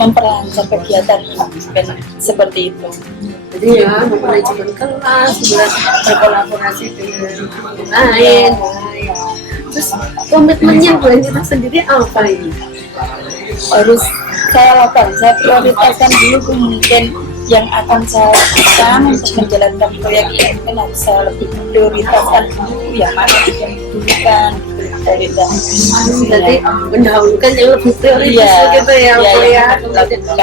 memperlancar kegiatan mungkin seperti itu. Jadi ya memanajemen kelas, berkolaborasi dengan guru lain. Terus komitmennya Bu Anita sendiri apa ini? Harus saya lakukan, saya prioritaskan dulu mungkin yang akan saya lakukan untuk menjalankan proyek ini. Mungkin harus saya lebih prioritaskan dulu yang mana yang didulukan. Berarti mendahulukan yang lebih prioritas gitu ya Bu ya,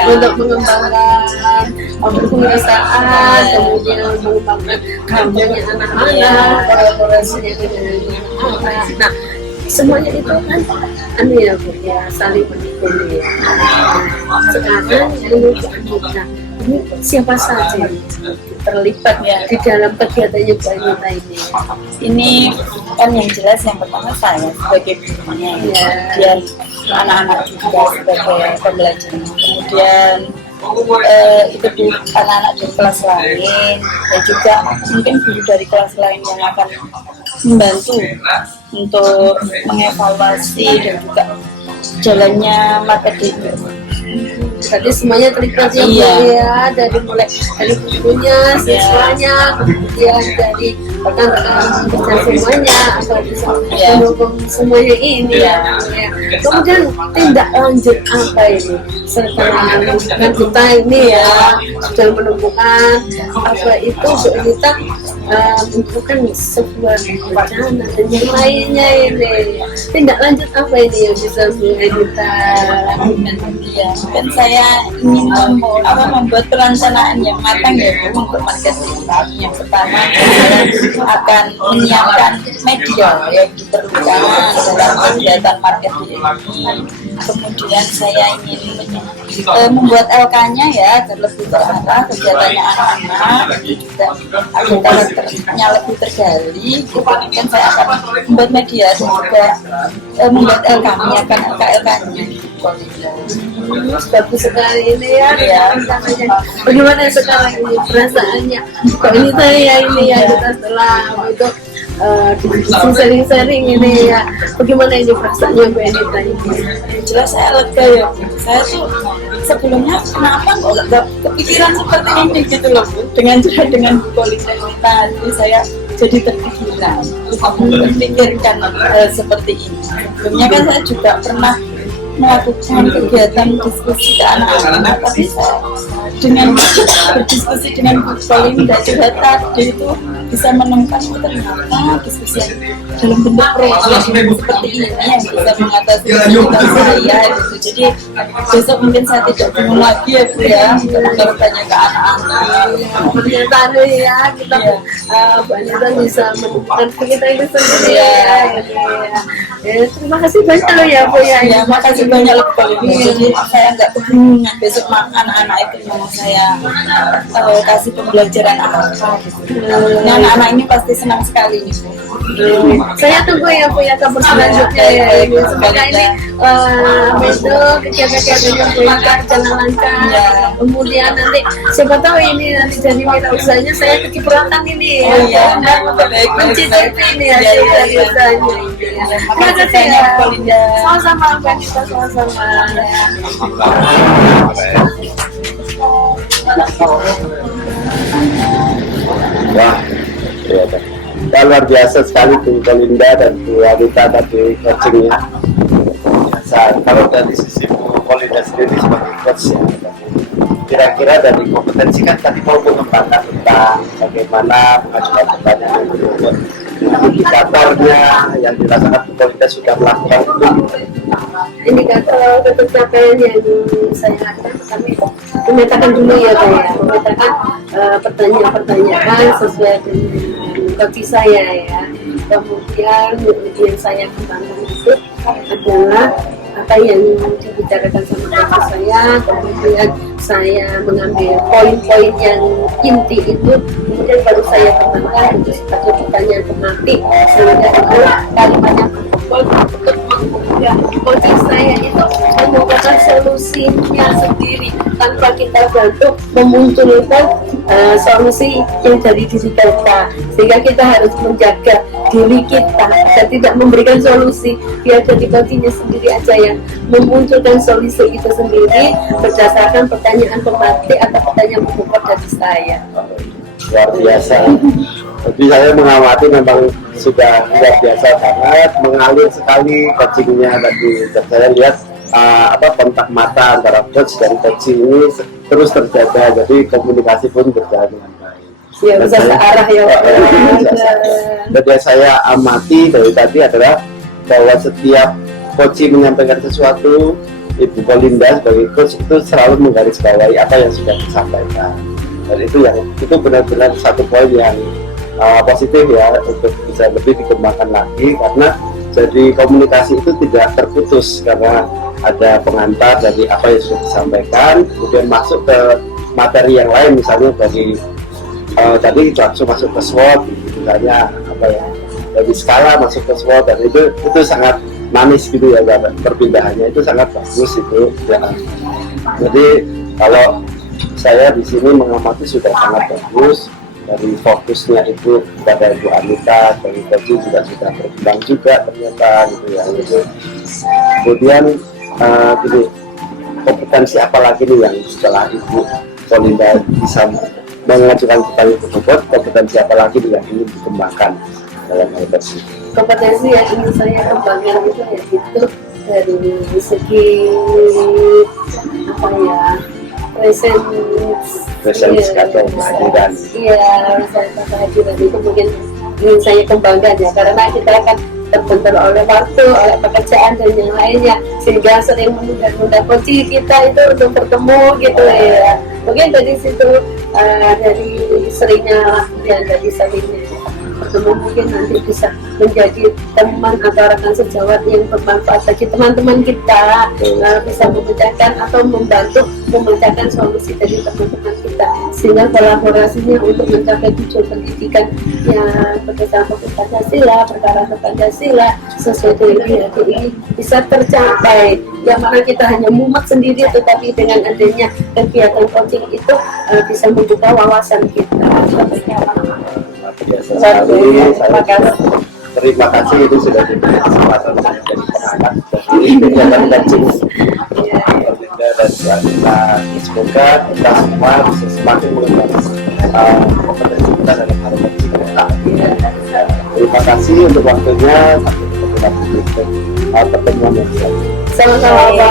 untuk mengembangkan kewirausahaan, kemudian mengembangkan kampanye anak-anak, kolaborasinya dengan anak-anak. Nah, semuanya itu kan ya Bu ya, saling mendukung ya. Sekarang menurut Anita, ini siapa saja yang terlibat ya di dalam kegiatannya Bu Anita ini? Ini kan yang jelas yang pertama saya sebagai gurunya, kemudian anak-anak juga sebagai pembelajar, kemudian itu di anak-anak dari kelas lain, dan juga mungkin guru dari kelas lain yang akan membantu untuk mengevaluasi dan juga jalannya marketing. Tadi semuanya terlibat ya Bu ya, dari mulai dari gurunya, siswanya, kemudian dari rekan-rekan kerja semuanya agar bisa mendukung semuanya ini ya. Kemudian tindak lanjut apa ini setelah menemukan kita ini ya, sudah menemukan apa itu Bu Anita menemukan sebuah rencana dan yang lainnya ini, tindak lanjut apa ini yang bisa Bu Anita lakukan? Ya, kan saya ingin membuat perencanaan yang matang ya Bu, untuk marketing. Yang pertama saya akan menyiapkan media yang diperlukan dalam kegiatan marketing ini. Kemudian saya ingin membuat LK-nya ya agar lebih terarah kegiatannya anak-anak dan agar lebih tergali. Kemudian saya akan membuat media dan juga membuat LK, menyiapkan LK-nya. Bagus sekali ini ya, bagaimana sekarang ini perasaannya? Kok ini saya ini ya kita setelah itu sering-sering ini ya, bagaimana ini perasaannya Bu Anita ini? Jelas saya lega ya, saya tuh sebelumnya kenapa kok nggak kepikiran seperti ini gitu loh Bu, dengan Bu Kolinda ini tadi saya jadi terpikiran memikirkan seperti ini. Sebelumnya kan saya juga pernah melakukan kegiatan diskusi ke anak-anak, tapi saya dengan berdiskusi dengan Bu Kolinda juga tadi itu bisa menemukan ternyata diskusi yang dalam bentuk program seperti ini yang bisa mengatasi kesulitan saya gitu. Jadi besok mungkin saya tidak bingung lagi ya Bu ya untuk bertanya ke anak-anak. Ternyata ya kita Bu Anita bisa menemukan kita itu sendiri ya. Terima kasih banyak loh ya Bu ya. Ya, makasih banyak loh Bu. Jadi saya nggak kebingungan besok anak-anak itu mau saya kasih pembelajaran apa gitu. Nah, anak-anak ini pasti senang sekali nih Bu. Saya tunggu ya Bu ya kabar selanjutnya ya. Semoga ini itu kegiatan-kegiatan yang Bu Anita berjalan lancar. Kemudian nanti siapa tahu ini nanti jadi wirausaha saya kecipratan ini ya. Mencicipi ini hasil dari usahanya. Terima kasih ya. Sama-sama Bu Anita, sama-sama. Wah, ya, luar biasa sekali Bu Kolinda dan Bu Anita tadi coachingnya. Biasa. Kalau dari sisi Bu Kolinda sendiri sebagai coach ya, kira-kira dari kompetensi kan tadi mau mengembangkan tentang bagaimana mengajukan pertanyaan berikut indikatornya yang dirasakan Bu Kolinda sudah melakukan itu. Indikator pencapaian yang saya lakukan kami memetakan dulu ya Pak ya, memetakan pertanyaan-pertanyaan sesuai dengan kondisi saya ya. Kemudian yang saya kembangkan itu adalah apa yang dibicarakan sama kakak saya, kemudian saya mengambil poin-poin yang inti itu, kemudian baru saya kembangkan untuk sebagai pertanyaan pemantik sehingga itu kalimatnya ya, coaching saya itu menemukan solusinya sendiri tanpa kita bantu memunculkan solusi yang dari diri kita, sehingga kita harus menjaga diri kita agar tidak memberikan solusi, biar dari coachingnya sendiri aja yang memunculkan solusi itu sendiri berdasarkan pertanyaan pemantik atau pertanyaan pokok dari saya. Luar biasa. Jadi saya mengamati memang sudah luar biasa banget, mengalir sekali coachingnya tadi. Dan saya lihat kontak mata antara coach dan coaching ini terus terjaga, jadi komunikasi pun berjalan dengan baik. Ya, bisa searah ya. Jadi saya amati dari tadi adalah bahwa setiap coaching menyampaikan sesuatu, Ibu Kolinda sebagai coach itu selalu menggarisbawahi apa yang sudah disampaikan. Dan itu benar-benar satu poin yang positif ya, untuk bisa lebih dikembangkan lagi, karena jadi komunikasi itu tidak terputus karena ada pengantar dari apa yang sudah disampaikan, kemudian masuk ke materi yang lain, misalnya dari tadi langsung masuk ke SWOT misalnya, apa ya, dari skala masuk ke SWOT, dan itu sangat manis gitu ya, perpindahannya itu sangat bagus itu ya. Jadi kalau saya di sini mengamati sudah sangat bagus. Dari fokusnya itu kepada Bu Anita, dari Koji juga sudah berkembang juga ternyata gitu ya. Gitu. Kemudian gini, kompetensi apa lagi nih yang setelah Ibu Kolinda bisa mengajukan kembali ke Bogor, kompetensi apa lagi nih yang ingin dikembangkan dalam hal bersih? Kompetensi yang ingin saya kembangkan itu ya itu dari segi apa ya, presence atau kehadiran. Iya, saya kehadiran itu mungkin ingin saya kembangkan ya, karena kita akan terbentur oleh waktu, oleh pekerjaan dan yang lainnya, sehingga sering menunda-nunda kunci kita itu untuk bertemu gitu ya. Mungkin dari situ dari seringnya latihan, dari seringnya bertemu, mungkin nanti bisa menjadi teman atau rekan sejawat yang bermanfaat bagi teman-teman kita, bisa memecahkan atau membantu memecahkan solusi dari teman-teman kita, sehingga kolaborasinya untuk mencapai tujuan pendidikan yang berdasarkan Pancasila, perkara Pancasila sesuai dengan ini bisa tercapai. Yang mana kita hanya mumet sendiri, tetapi dengan adanya kegiatan coaching itu bisa membuka wawasan kita. Biasa sekali. Terima kasih itu sudah diberi kesempatan saya jadi pengamat dari kegiatan coaching Kolinda dan Suanita. Semoga kita semua bisa semakin mengembangkan kompetensi kita dalam hal coaching kita. Terima kasih untuk waktunya. Sampai ketemu lagi di pertemuan yang selanjutnya. Sama-sama Pak.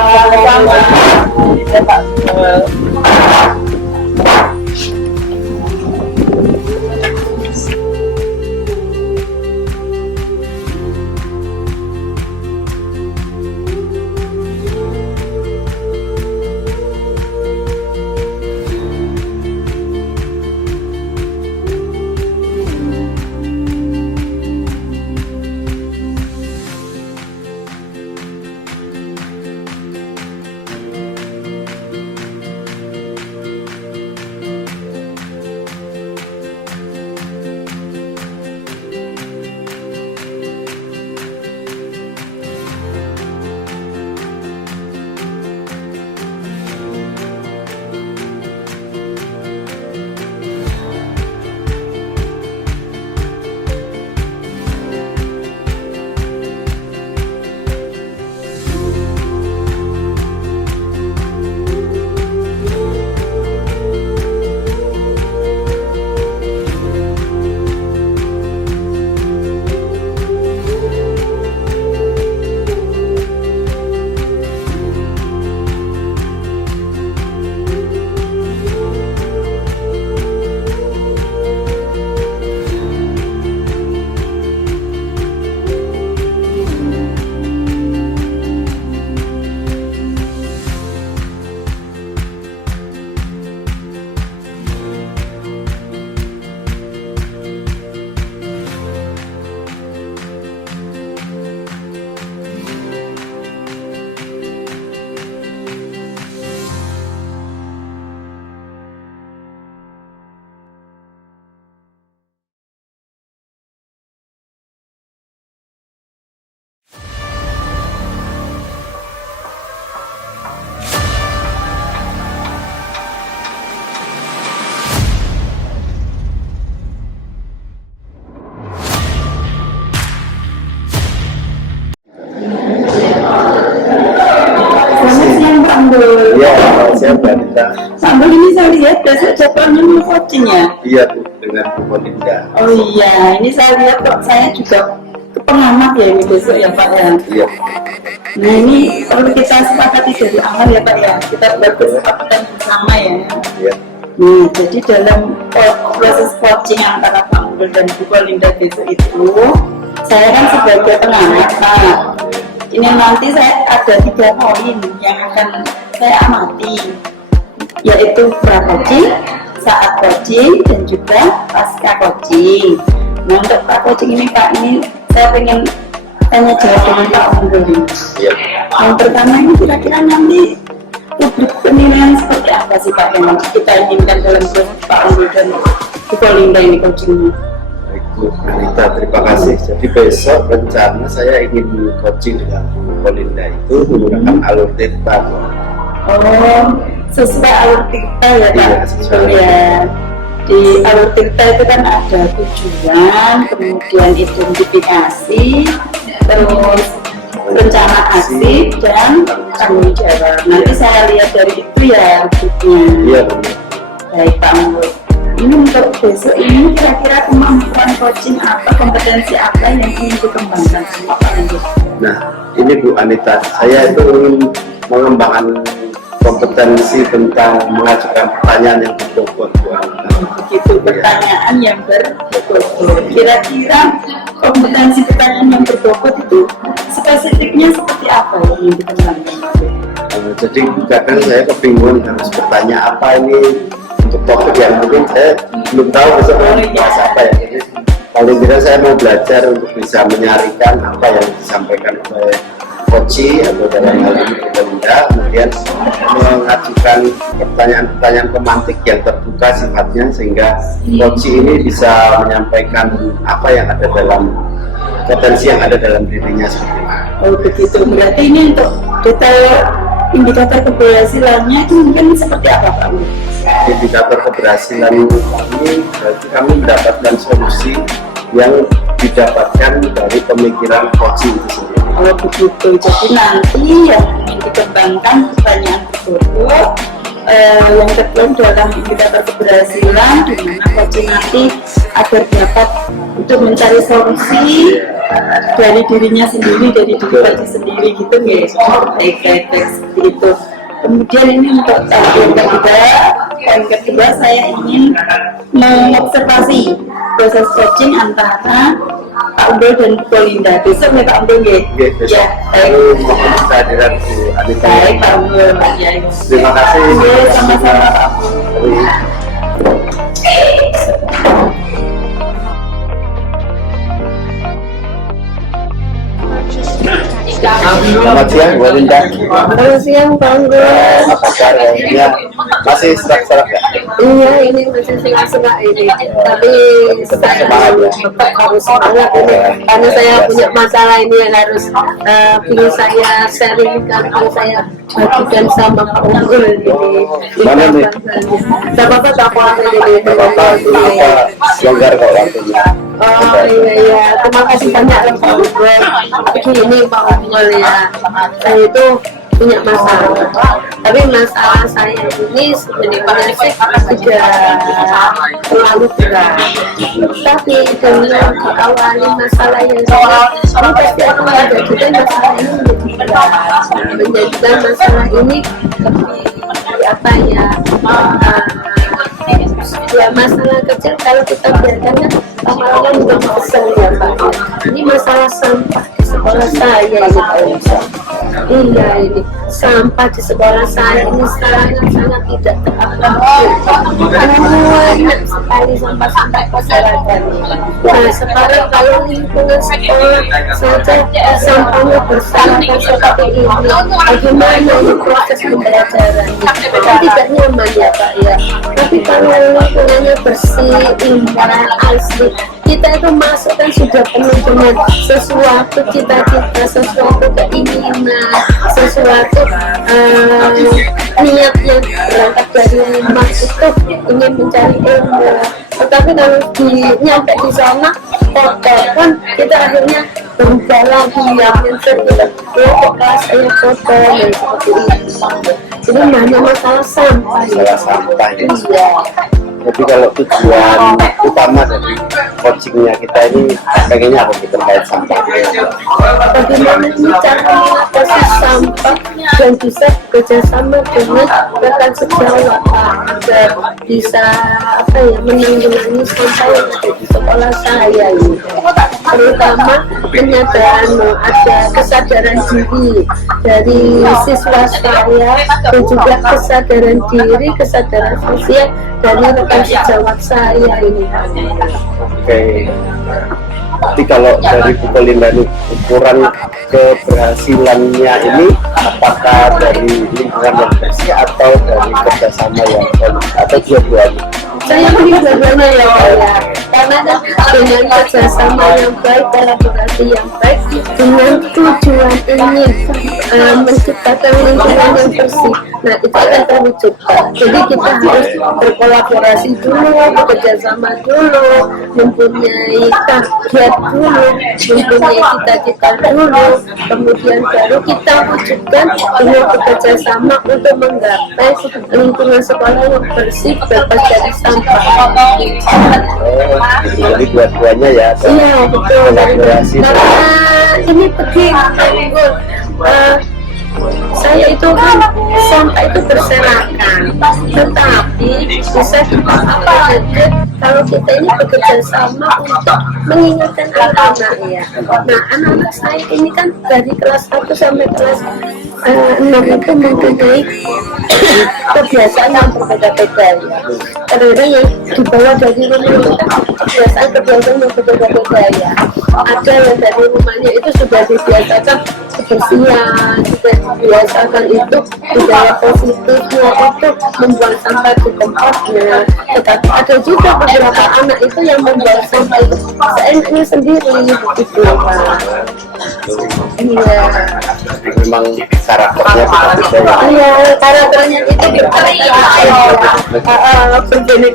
Iya, saya Mbak. Sambil ini saya lihat besok jadwalnya mau coaching ya? Iya Bu, dengan Bu Kolinda. Oh iya, ini saya lihat kok saya juga pengamat ya ini besok ya Pak ya? Iya. Nah ini perlu kita sepakati dari awal ya Pak ya, kita berkesepakatan bersama ya. Iya. Nah, jadi dalam proses coaching antara Pak Unggul dan Bu Kolinda besok itu, saya kan sebagai pengamat Pak. Ini nanti saya ada 3 poin yang akan saya amati, yaitu pra-coaching, saat coaching, dan juga pasca coaching. Nah untuk pra-coaching ini Pak, ini saya pengen tanya jawab dengan Pak Unggul. Iya. Yang pertama ini kira-kira nanti publik penilaian seperti apa sih Pak yang kita inginkan dalam Pak Unggul dan Bu Kolinda ini coachingnya? Baik Bu Anita, terima kasih. Jadi besok rencana saya ingin coaching dengan Bu Kolinda itu menggunakan alur Tirta. Oh, sesuai alur Tirta ya Pak? Iya, sesuai. Ya. Di alur Tirta itu kan ada tujuan, kemudian identifikasi, terus rencana aksi dan tanggung jawab. Nanti saya lihat dari itu ya rubutnya. Iya. Baik Pak Anggo. Ini untuk besok ini kira-kira kemampuan coaching apa, kompetensi apa yang ingin dikembangkan sama Pak Anggo? Nah, ini Bu Anita, saya itu ingin mengembangkan kompetensi tentang mengajukan pertanyaan yang berbobot Bu Anita. Begitu, pertanyaan yang berbobot. Kira-kira kompetensi pertanyaan yang berbobot itu spesifiknya seperti apa yang ingin dikembangkan? Jadi kadang saya kebingungan harus bertanya apa ini untuk topik yang mungkin saya belum tahu besok bahas apa ya. Jadi paling tidak saya mau belajar untuk bisa menyarikan apa yang disampaikan oleh Koci atau dalam hal ini Linda, kemudian mengajukan pertanyaan-pertanyaan pemantik yang terbuka sifatnya sehingga Koci ini bisa menyampaikan apa yang ada dalam potensi yang ada dalam dirinya seperti itu. Oh begitu, berarti ini untuk detail indikator keberhasilannya itu mungkin seperti apa Pak? Indikator keberhasilan kami berarti kami mendapatkan solusi yang didapatkan dari pemikiran coaching itu sendiri. Kalau begitu, jadi nanti yang ingin dikembangkan pertanyaan berbobot yang tertuang dalam indikator keberhasilan di mana coaching nanti agar dapat untuk mencari solusi dari dirinya sendiri, dari diri coaching sendiri gitu guys. Baik seperti itu. Kemudian ini untuk yang kedua saya ingin mengobservasi proses coaching antara Pak Umbul dan Bu Linda. Besok ya Pak Umbul ya? Ya, baik. Kehadiran Bu Anita. Baik Pak Umbul. Ya. Terima kasih. Sama-sama Pak Umbul. Selamat siang Bu Linda. Selamat siang Pak Anggo. Apa kabar ya? Masih serak-serak ya? Iya, ini masih serak-serak ini. Tapi saya tetap harus semangat ini karena saya punya masalah ini yang harus ingin saya sharingkan, harus saya bagikan sama Pak Unggul ini. Mana nih? Tidak apa-apa tak apa ini. Apa longgar kok waktunya? Oh iya, terima kasih banyak loh Pak Unggul. Begini Pak Unggul ya, saya itu punya masalah, tapi masalah saya ini sebenarnya sudah terlalu berat. Tapi dengan diawali masalah yang berat, ini pasti akan menjadikan masalah ini menjadi berat, menjadikan masalah ini lebih apa ya? Ya masalah kecil kalau kita biarkan lama-lama juga besar ya Pak. Ini masalah sampah di sekolah saya ini Pak. Iya ini sampah di sekolah saya ini sangat tidak teratur. Banyak sekali sampah-sampah masyarakat. Nah sekarang kalau lingkungan sekolah saja sampahnya berserakan seperti ini, bagaimana ini proses pembelajarannya? Kan tidak nyaman ya Pak ya. Tapi kalau lingkungannya bersih, indah, asli, kita itu masuk kan sudah penuh dengan sesuatu cita-cita, sesuatu keinginan, sesuatu niat yang berangkat dari rumah itu ingin mencari ilmu. Tetapi kalau nyampe di sana kotor kan kita akhirnya berubah lagi yang kita kelas saya kotor dan seperti itu. Jadi hanya masalah sampah ya. Sampah ya. Iya. Jadi kalau tujuan utama dari coachingnya kita ini pengennya apa kita terkait sampah? Bagaimana ini cara mengatasi sampah dan bisa bekerjasama dengan rekan sejawat agar bisa apa ya menanggulangi sampah yang ada di sekolah saya ini. Terutama penyadaran ada kesadaran diri dari siswa saya dan juga kesadaran diri, kesadaran sosial dari rekan sejawat saya ini. Oke. Jadi kalau dari Bu Linda ini ukuran keberhasilannya ini apakah dari lingkungan yang bersih atau dari kerjasama yang solid atau dua-duanya? Saya pilih dua-duanya ya Pak ya, karena dengan kerjasama yang baik, kolaborasi yang baik, dengan tujuan ingin menciptakan lingkungan yang bersih. Nah, itu akan terwujud. Jadi kita harus berkolaborasi dulu, bekerja sama dulu, mempunyai target dulu, mempunyai cita-cita dulu, kemudian baru kita wujudkan dengan bekerja sama untuk menggapai lingkungan sekolah yang bersih, bebas dari sampah. Jadi dua-duanya ya. Iya, betul. Kolaborasi. Karena ini begini, saya itu kan sampah itu berserakan, tetapi bisa kita manfaatkan kalau kita ini bekerja sama untuk mengingatkan anak-anak ya. Nah, anak-anak saya ini kan dari kelas 1 sampai kelas 6 itu mempunyai kebiasaan yang berbeda-beda ya. Kadang-kadang yang dibawa dari rumah itu kan kebiasaan yang berbeda-beda ya. Ada yang dari rumahnya itu sudah dibiasakan kebersihan, sudah dibiasakan itu budaya positifnya itu membuang sampah di tempatnya. Tetapi ada juga beberapa anak itu yang membuang sampah itu seenaknya sendiri begitu Pak. Iya. Memang karakternya berbeda ya. Iya, karakternya itu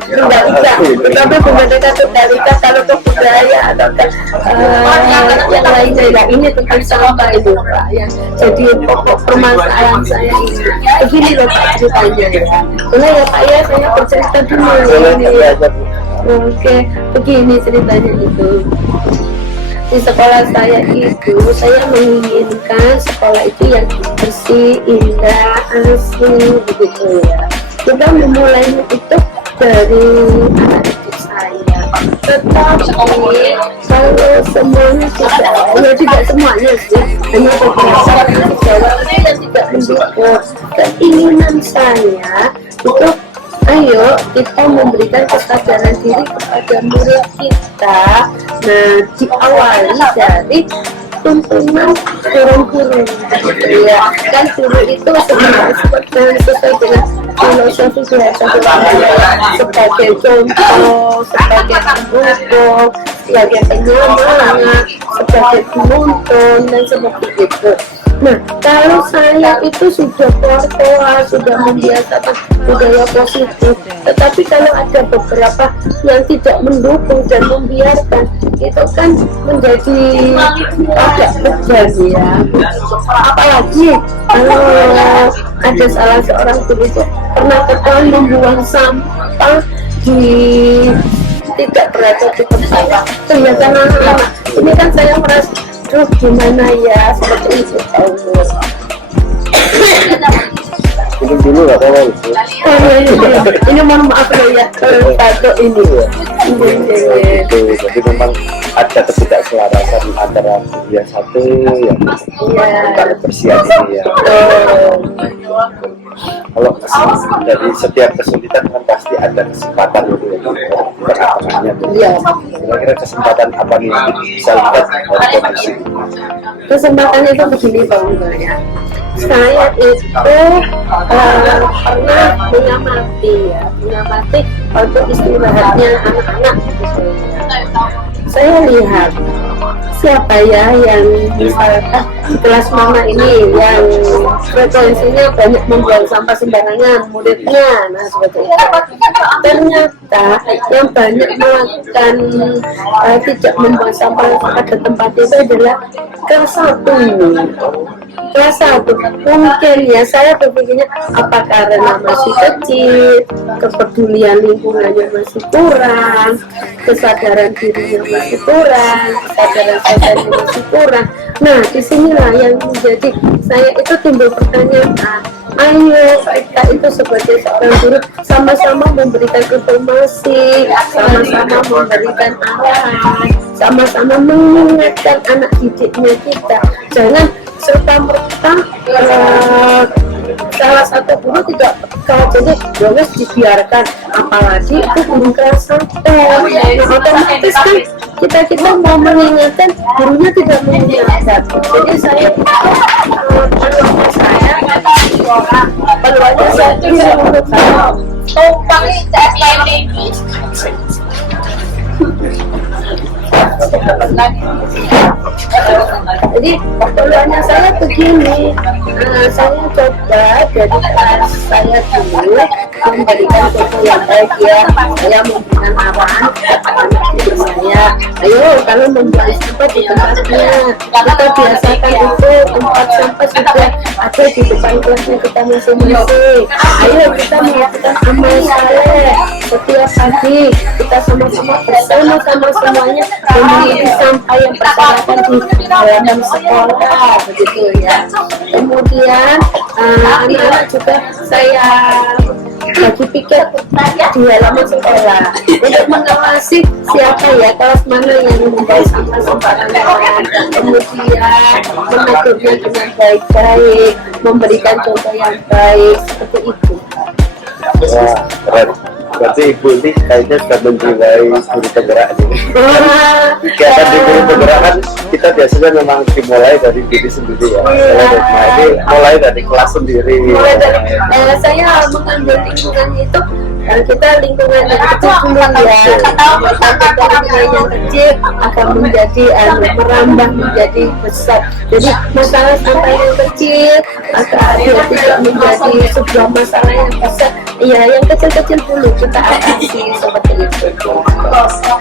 berbeda-beda. Tapi berbeda totalitas kalau ke budaya atau yang lainnya ya. Ini tentang sampah itu Pak ya. Jadi pokok permasalahan saya ini begini loh Pak ceritanya ya. Boleh ya Pak ya, saya bercerita dulu ini. Oke, begini ceritanya itu. Di sekolah saya itu, saya menginginkan sekolah itu yang bersih, indah, asri, begitu ya. Kita memulainya itu dari anak didik saya. Tetapi kalau semuanya tidak semuanya sih, hanya beberapa yang tidak mendukung keinginan saya itu. Ayo kita memberikan kesadaran diri kepada murid kita. Nah, diawali dari tuntunan guru-guru ya. Kan guru itu sesuai dengan filosofi sebagai contoh, sebagai pendukung, sebagai penyemangat, sebagai penuntun dan seperti itu. Nah, kalau saya itu sudah keluar, sudah membiasakan budaya positif, tetapi kalau ada beberapa yang tidak mendukung dan membiarkan, itu kan menjadi agak beban ya. Apalagi kalau ada salah seorang guru itu pernah ketahuan membuang sampah di tidak berada di tempat kelihatan anak-anak. Ini kan saya merasa gimana ya seperti itu Allah. Ini dulu nggak apa-apa. Ini mohon maaf loh ya batuk ini. Jadi memang ada ketidakselarasan antara yang satu yang kebersihan ini ya. Kalau dari setiap kesulitan kan pasti ada kesempatan itu ya, tengah-tengahnya. Kira-kira kesempatan apa nih yang bisa lihat dari kondisi? Kesempatannya itu begini Pak Unggal ya. Saya itu pernah mengamati waktu istirahatnya anak-anak gitu. Saya lihat siapa ya yang misalkan kelas mama ini yang frekuensinya banyak membuang sampah sembarangan muridnya, nah seperti itu. Ternyata yang banyak melakukan tidak membuang sampah pada tempatnya itu adalah kelas 1 ini. Kelas 1 mungkin ya, saya berpikirnya apa karena masih kecil, kepedulian lingkungannya masih kurang, kesadaran dirinya masih kurang, kesadaran sosialnya masih kurang. Nah, disinilah yang menjadi saya itu timbul pertanyaan. Ayo kita itu sebagai seorang guru sama-sama memberikan informasi, sama-sama memberikan arahan, sama-sama mengingatkan anak didiknya kita. Jangan serta-merta salah satu guru tidak kalau jadi boleh dibiarkan, apalagi itu guru kelas 1. Nah, otomatis kan kita mau mengingatkan, gurunya tidak mengingatkan. Jadi saya peluangnya saya ini menurut saya Jadi peluangnya saya begini, saya coba dari kelas saya dulu memberikan contoh yang baik ya. Saya memberikan arahan kepada anak saya, ayo kalau membuang sampah di tempatnya, kita biasakan itu tempat sampah sudah ada di depan kelasnya kita masing-masing. Ayo kita melakukan amal saleh setiap pagi, kita sama-sama bersama-sama semuanya memiliki sampah yang berserakan di dalam sekolah, begitu ya. Kemudian anak-anak juga saya bagi pikir di halaman sekolah untuk mengawasi siapa ya, kelas mana yang membawa sampah sembarangan, kemudian menegurnya dengan baik-baik, memberikan contoh yang baik, seperti itu. Wah, keren. Berarti ibu ini kayaknya sudah menjiwai guru penggerak nih. Kegiatan di guru penggerak kan kita biasanya memang dimulai dari diri sendiri ya. Nah, ini mulai dari kelas sendiri. Mulai dari saya mengambil lingkungan itu, kita lingkungan yang kecil dulu ya, sampai ke lingkungan yang kecil akan menjadi merambah menjadi besar. Jadi masalah sampah yang kecil agar tidak menjadi sebuah masalah yang besar. Iya, yang kecil-kecil dulu kita atasi seperti itu.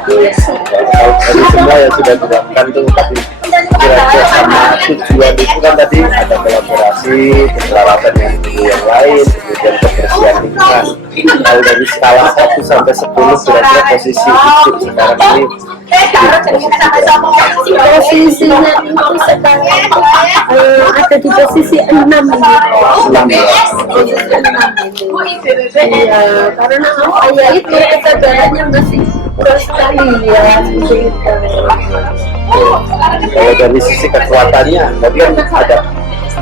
Iya. Jadi semua yang sudah dilakukan itu tadi kira-kira sama tujuan itu kan tadi ada kolaborasi, keselamatan yang lain, kemudian kebersihan lingkungan. Kalau dari skala 1 sampai 10 kira-kira posisi ibu sekarang ini posisinya itu sekarang ada di posisi 6 ini. Posisi 6 itu. Iya, karena apa ya, itu kesadarannya masih kurang sekali ya. kalau dari sisi kekuatannya, tadi kan ada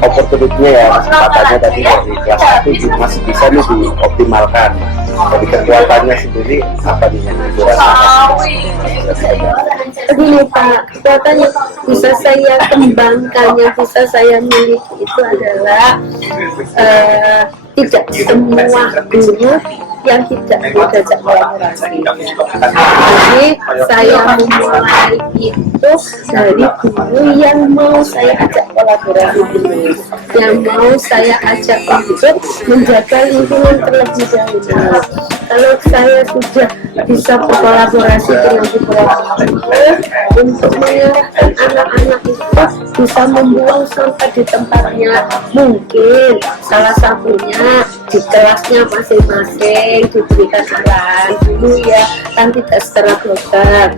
opportunity-nya ya, kesempatannya tadi dari kelas 1 masih bisa nih dioptimalkan. Dari kekuatannya sendiri apa nih yang dirasakan? Begini Pak, kekuatan yang bisa saya kembangkan, yang bisa saya miliki itu adalah tidak semua guru yang tidak diajak kolaborasi. Jadi saya memulai itu dari guru yang mau saya ajak kolaborasi dulu, yang mau saya ajak untuk menjaga lingkungan terlebih dahulu. Kalau saya sudah bisa berkolaborasi dengan guru untuk mengarahkan anak-anak itu bisa membuang sampah di tempatnya, mungkin salah satunya di kelasnya masing-masing diberikan arahan dulu ya, kan tidak secara global.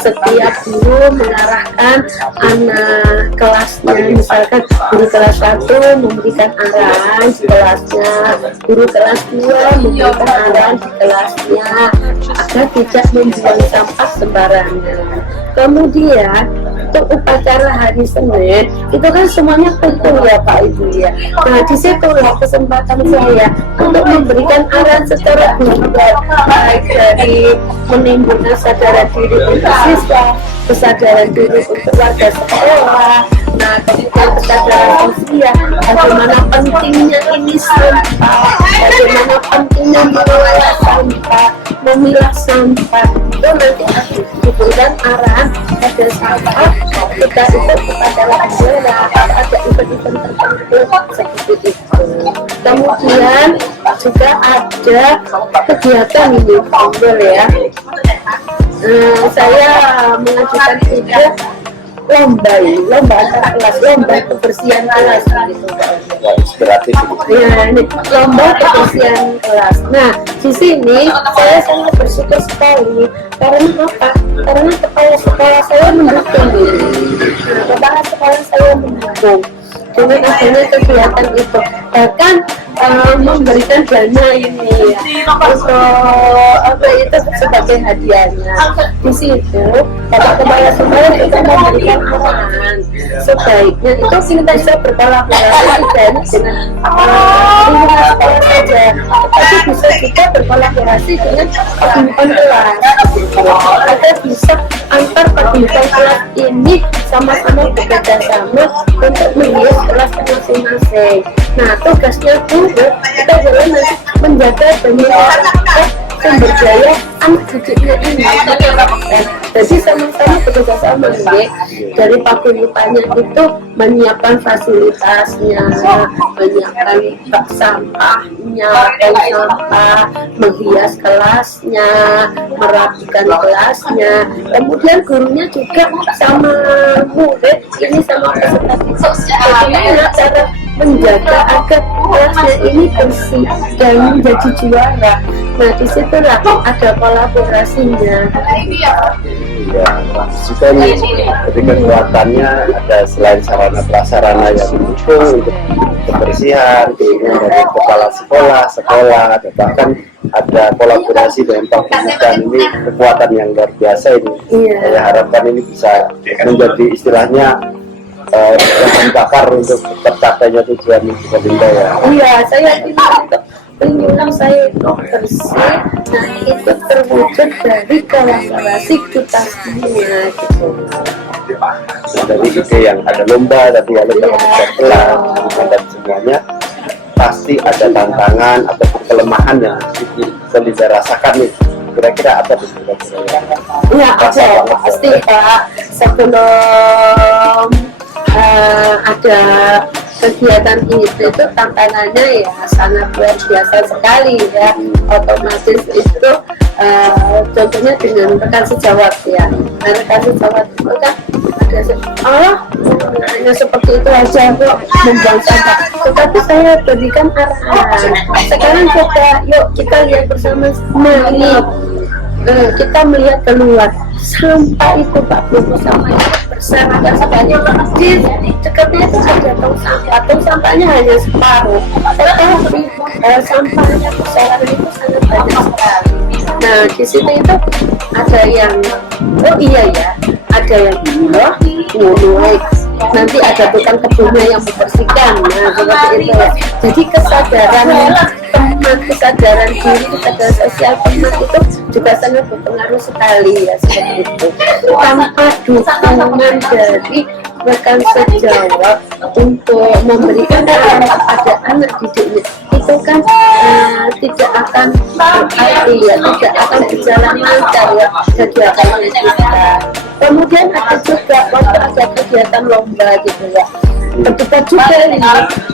Setiap guru mengarahkan anak kelasnya, misalkan guru kelas 1 memberikan arahan di kelasnya, guru kelas 2 memberikan arahan di kelasnya agar tidak membuang sampah sembarangan. Kemudian untuk upacara hari Senin itu kan semuanya kumpul ya Pak Ibu ya. Nah di situlah kesempatan saya untuk memberikan arahan secara global, baik dari menimbulkan kesadaran diri untuk siswa, kesadaran diri untuk warga sekolah, nah kemudian kesadaran usia, bagaimana pentingnya ini sampah, bagaimana pentingnya mengelola sampah, memilah sampah. Itu nanti akan diberikan arahan pada saat kita ikut kepada laksana, ada event-event tertentu seperti itu. Kemudian juga ada kegiatan ini ya. Saya mengajukan ide lomba antar kelas, lomba kebersihan kelas gitu. Inspiratif. Ya, ini lomba kebersihan kelas. Nah, di sini saya sangat bersyukur sekali. Karena apa? Karena kepala sekolah saya mendukung. Nah, kepala sekolah saya mendukung dengan adanya kegiatan itu, bahkan memberikan dana ini ya untuk apa itu sebagai hadiahnya. Di situ Bapak Kepala Sekolah kita memberikan arahan sebaiknya itu kita bisa berkolaborasi dengan lingkungan sekolah saja, tapi bisa juga berkolaborasi dengan paguyuban kelas agar bisa antar paguyuban kelas ini sama-sama bekerja sama untuk menghias kelas masing-masing. Nah tugasnya guru kita jalan menjaga dan merawat sumber daya anak didiknya ini. Jadi sama-sama bekerja sama dari paguyubannya itu menyiapkan fasilitasnya, menyiapkan bak sampahnya, tong sampah, menghias kelasnya, merapikan kelasnya. Kemudian gurunya juga sama murid ini sama peserta bagaimana cara menjaga agar kelasnya ini bersih dan menjadi juara. Nah, disitulah ada kolaborasinya. Ya, juga nih, ketika kekuatannya ada selain sarana prasarana yang mendukung untuk kebersihan, dari kepala sekolah, dan bahkan ada kolaborasi dengan paguyuban. Ini kekuatan yang luar biasa ini. Saya harapkan ini bisa menjadi istilahnya bahan bakar untuk tercapainya tujuan pemerintah ya. Iya, saya tidak pengen saya itu bersih, nah itu terwujud dari kolaborasi kita semua gitu. Dari ide yang ada lomba, tapi ada kelas dan semuanya pasti ada tantangan atau kelemahan yang bisa dirasakan nih. Kira-kira apa tuh kira-kira? Ya ada pasti Pak, sebelum ada kegiatan itu tantangannya ya sangat luar biasa sekali ya. Otomatis itu contohnya dengan rekan sejawat ya. Nah, rekan sejawat itu kan ada hanya seperti itu aja kok membuang sampah. Tetapi saya berikan arahan. Sekarang yuk kita lihat bersama-sama ini. Kita melihat keluar sampah itu Pak Bro, sampah itu berserakan sekali di dekatnya itu ada tong sampahnya hanya separuh, tetapi sampahnya berserakan itu sangat banyak sekali. Nah di sini itu ada yang ada yang mulai nanti ada tukang kebunnya yang membersihkan. Nah seperti itu. Jadi kesadaran teman, kesadaran diri, kesadaran sosial teman itu juga sangat berpengaruh sekali ya seperti itu. Tanpa dukungan dari rekan sejawat untuk memberikan arahan kepada anak didiknya itu kan tidak akan berarti ya, tidak akan berjalan lancar ya kegiatannya kita. Kemudian ada juga waktu ada kegiatan lomba gitu ya, berdebat juga ini,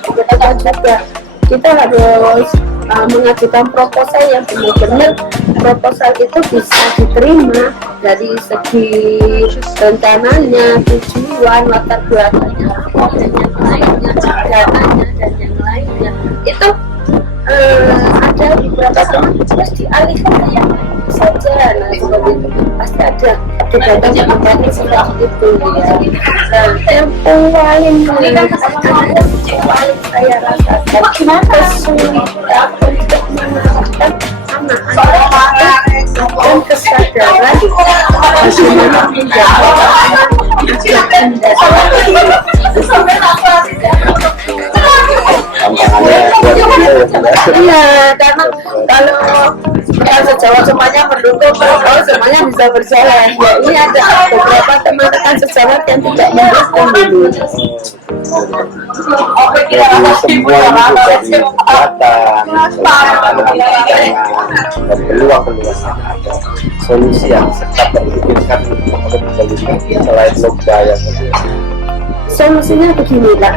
berdebat juga kita harus mengajukan proposal yang benar-benar proposal itu bisa diterima dari segi rencananya, tujuan, latar belakangnya, dananya, dananya dan yang lainnya. Itu ada beberapa teman harus dialihkan ke yang saja. Nah seperti itu pasti ada data yang seperti itu ya. Nah yang paling saya rasakan kesulitan untuk mengarahkan anak-anak dan kesadaran bagaimana menjaga anak iya, karena kalau sejawat semuanya mendukung, kalau semuanya bisa berjalan. Ya, ini ada beberapa teman-teman sejawat yang tidak mendukung dulu. Semua ini kekuatan, dan peluang-peluang solusi yang serta terpikirkan untuk solusi selain lomba yang solusinya beginilah,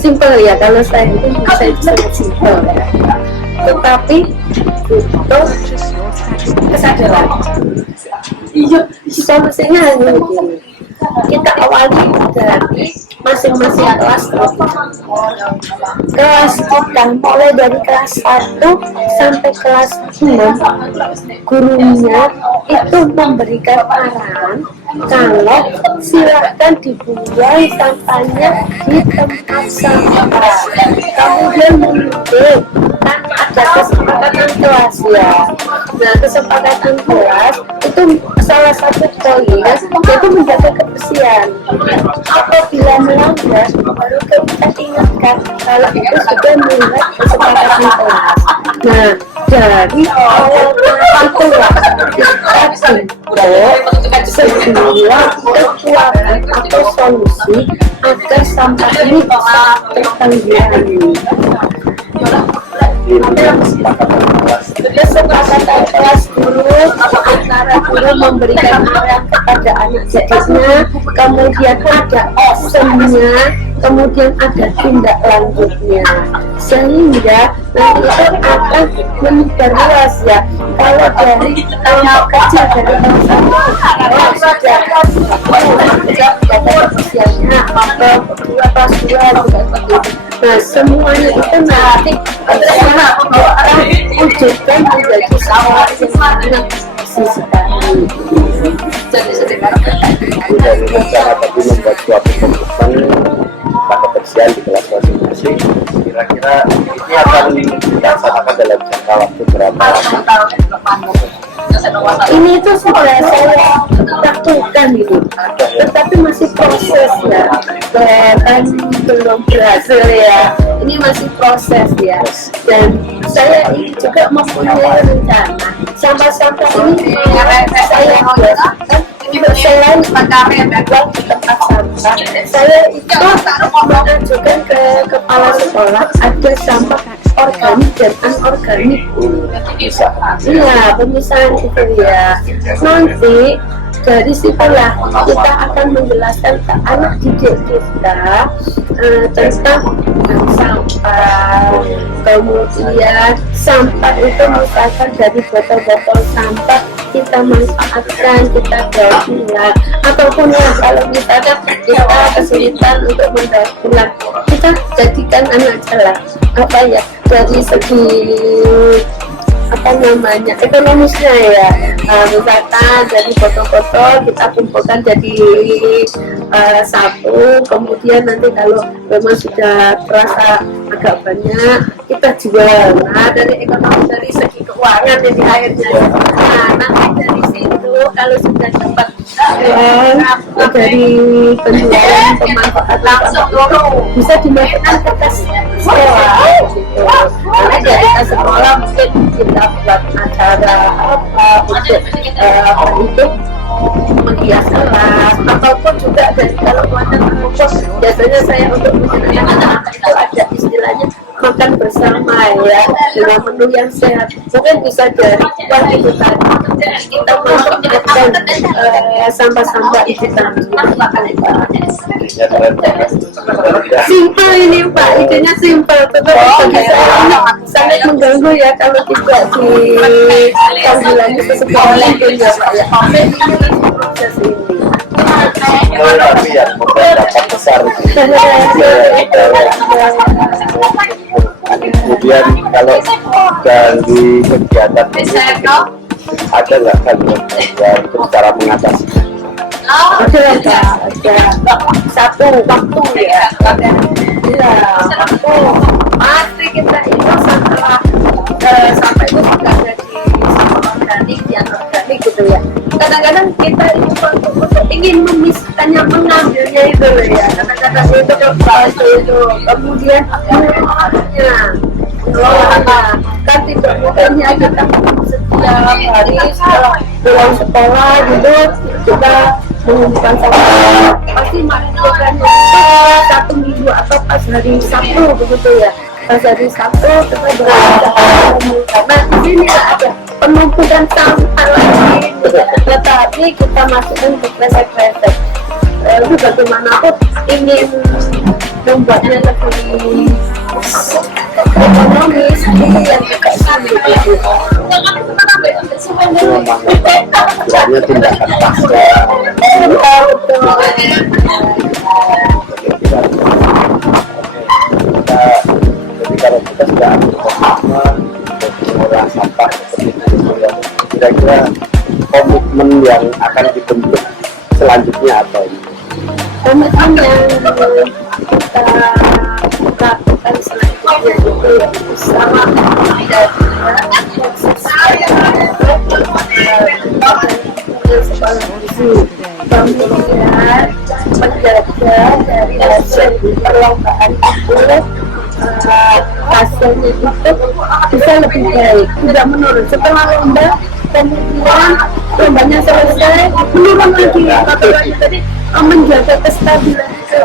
simpel ya. Kalau saya itu sangat simpel ya, tetapi butuh kesadaran. Solusinya hanya begini, kita awali dari masing-masing kelas. Kelas kita mulai dari kelas 1 sampai kelas 6, gurunya itu memberikan arahan kalau silahkan dibuang sampahnya di tempat sampah. Kemudian mengikuti kan ada kesepakatan kelas ya. Nah kesepakatan kelas itu salah satu poinnya yaitu menjaga kebersihan. Apabila melanggar baru kita ingatkan kalau itu sudah melanggar kesepakatan kelas. Nah dari awal itulah kita bentuk sebuah kekuatan atau solusi agar sampah ini bisa tertangani. kesepakatan kelas guru antara guru memberikan arahan kepada anak didiknya, kemudian ada actionnya, kemudian ada tindak lanjutnya, sehingga nanti itu akan menyebar luas ya. Kalau dari anak kecil dari bangsa sudah usianya kelas 2 juga seperti itu. Nah, semuanya itu nanti kita wujudkan menjadi sebuah anak sisi kami. Dari rencana tadi membuat suatu komitmen pada kebersihan di kelas masing-masing, kira-kira ini akan dilaksanakan dalam jangka waktu berapa lama? Ini itu sudah saya lakukan ini, tetapi masih proses ya, kan belum berhasil ya. Ini masih proses ya, dan saya ini juga mempunyai rencana sampah-sampah ini saya biasakan selain menjual di tempat sampah, saya itu mengajukan ke kepala sekolah ada sampah organik dan anorganik. Iya, pemisahan gitu ya. Nanti dari situlah kita akan menjelaskan ke anak didik kita tentang sampah. Kemudian sampah itu misalkan dari botol-botol sampah kita manfaatkan, kita daur ulang, ataupun ya kalau misalnya kita kesulitan untuk mendaur ulang, kita jadikan anak jalan apa ya, dari segi apa namanya ekonomisnya ya, misalkan dari botol-botol kita kumpulkan jadi satu, kemudian nanti kalau memang sudah terasa agak banyak kita jual. Nah, dari ekonomi, dari segi keuangan jadi akhirnya nanti dari situ kalau sudah dapat uang dari penjualan pemanfaatan bisa dimasukkan ke kas sekolah gitu. Nanti dari kas sekolah mungkin kita buat acara apa untuk menghias kelas, ataupun juga dari kalau wadah terkumpul biasanya saya untuk anak-anak itu ada istilahnya makan bersama ya, dengan menu yang sehat. Mungkin bisa dari uang itu tadi kita manfaatkan sampah-sampah itu tadi. Simpel ini Pak, idenya simpel, tetapi bagi saya ini sangat mengganggu ya kalau tidak diambilannya sesebuah mungkin ya Pak ya. Proses ini. Tapi yang membuat besar. Kemudian kalau dari kegiatan ini ada nggak kalian yang cara mengatasi? Ada satu waktu ya, waktu pasti kita itu setelah sampai itu sudah jadi sampah organik, yang organik gitu ya. Kadang-kadang kita itu untuk ingin memisahkannya, mengambilnya itu loh ya. Kadang-kadang itu kemudian mengelolanya kan tidak mudahnya kita setiap hari setelah pulang sekolah gitu kita mengumpulkan sampah, pasti mengumpulkannya satu minggu atau pas hari Sabtu begitu ya. Pas hari Sabtu kita berada karena di sini ada penumpukan sampah lagi, tetapi kita masukkan ke kresek-kresek. Itu bagaimanapun ingin membuatnya lebih ekonomis, ini yang juga sulit. Kiranya tindakan paksa. Jadi kalau kita sudah ambil komitmen untuk mengolah sampah seperti itu, kira-kira komitmen yang akan dibentuk selanjutnya apa ini? Komitmen yang kita lakukan selanjutnya itu bersama kemudian menjaga dari hasil perlombaan itu hasilnya itu bisa lebih baik, tidak menurun setelah lomba. Kemudian lombanya selesai menurun lagi aturannya tadi, menjaga kestabilan itu.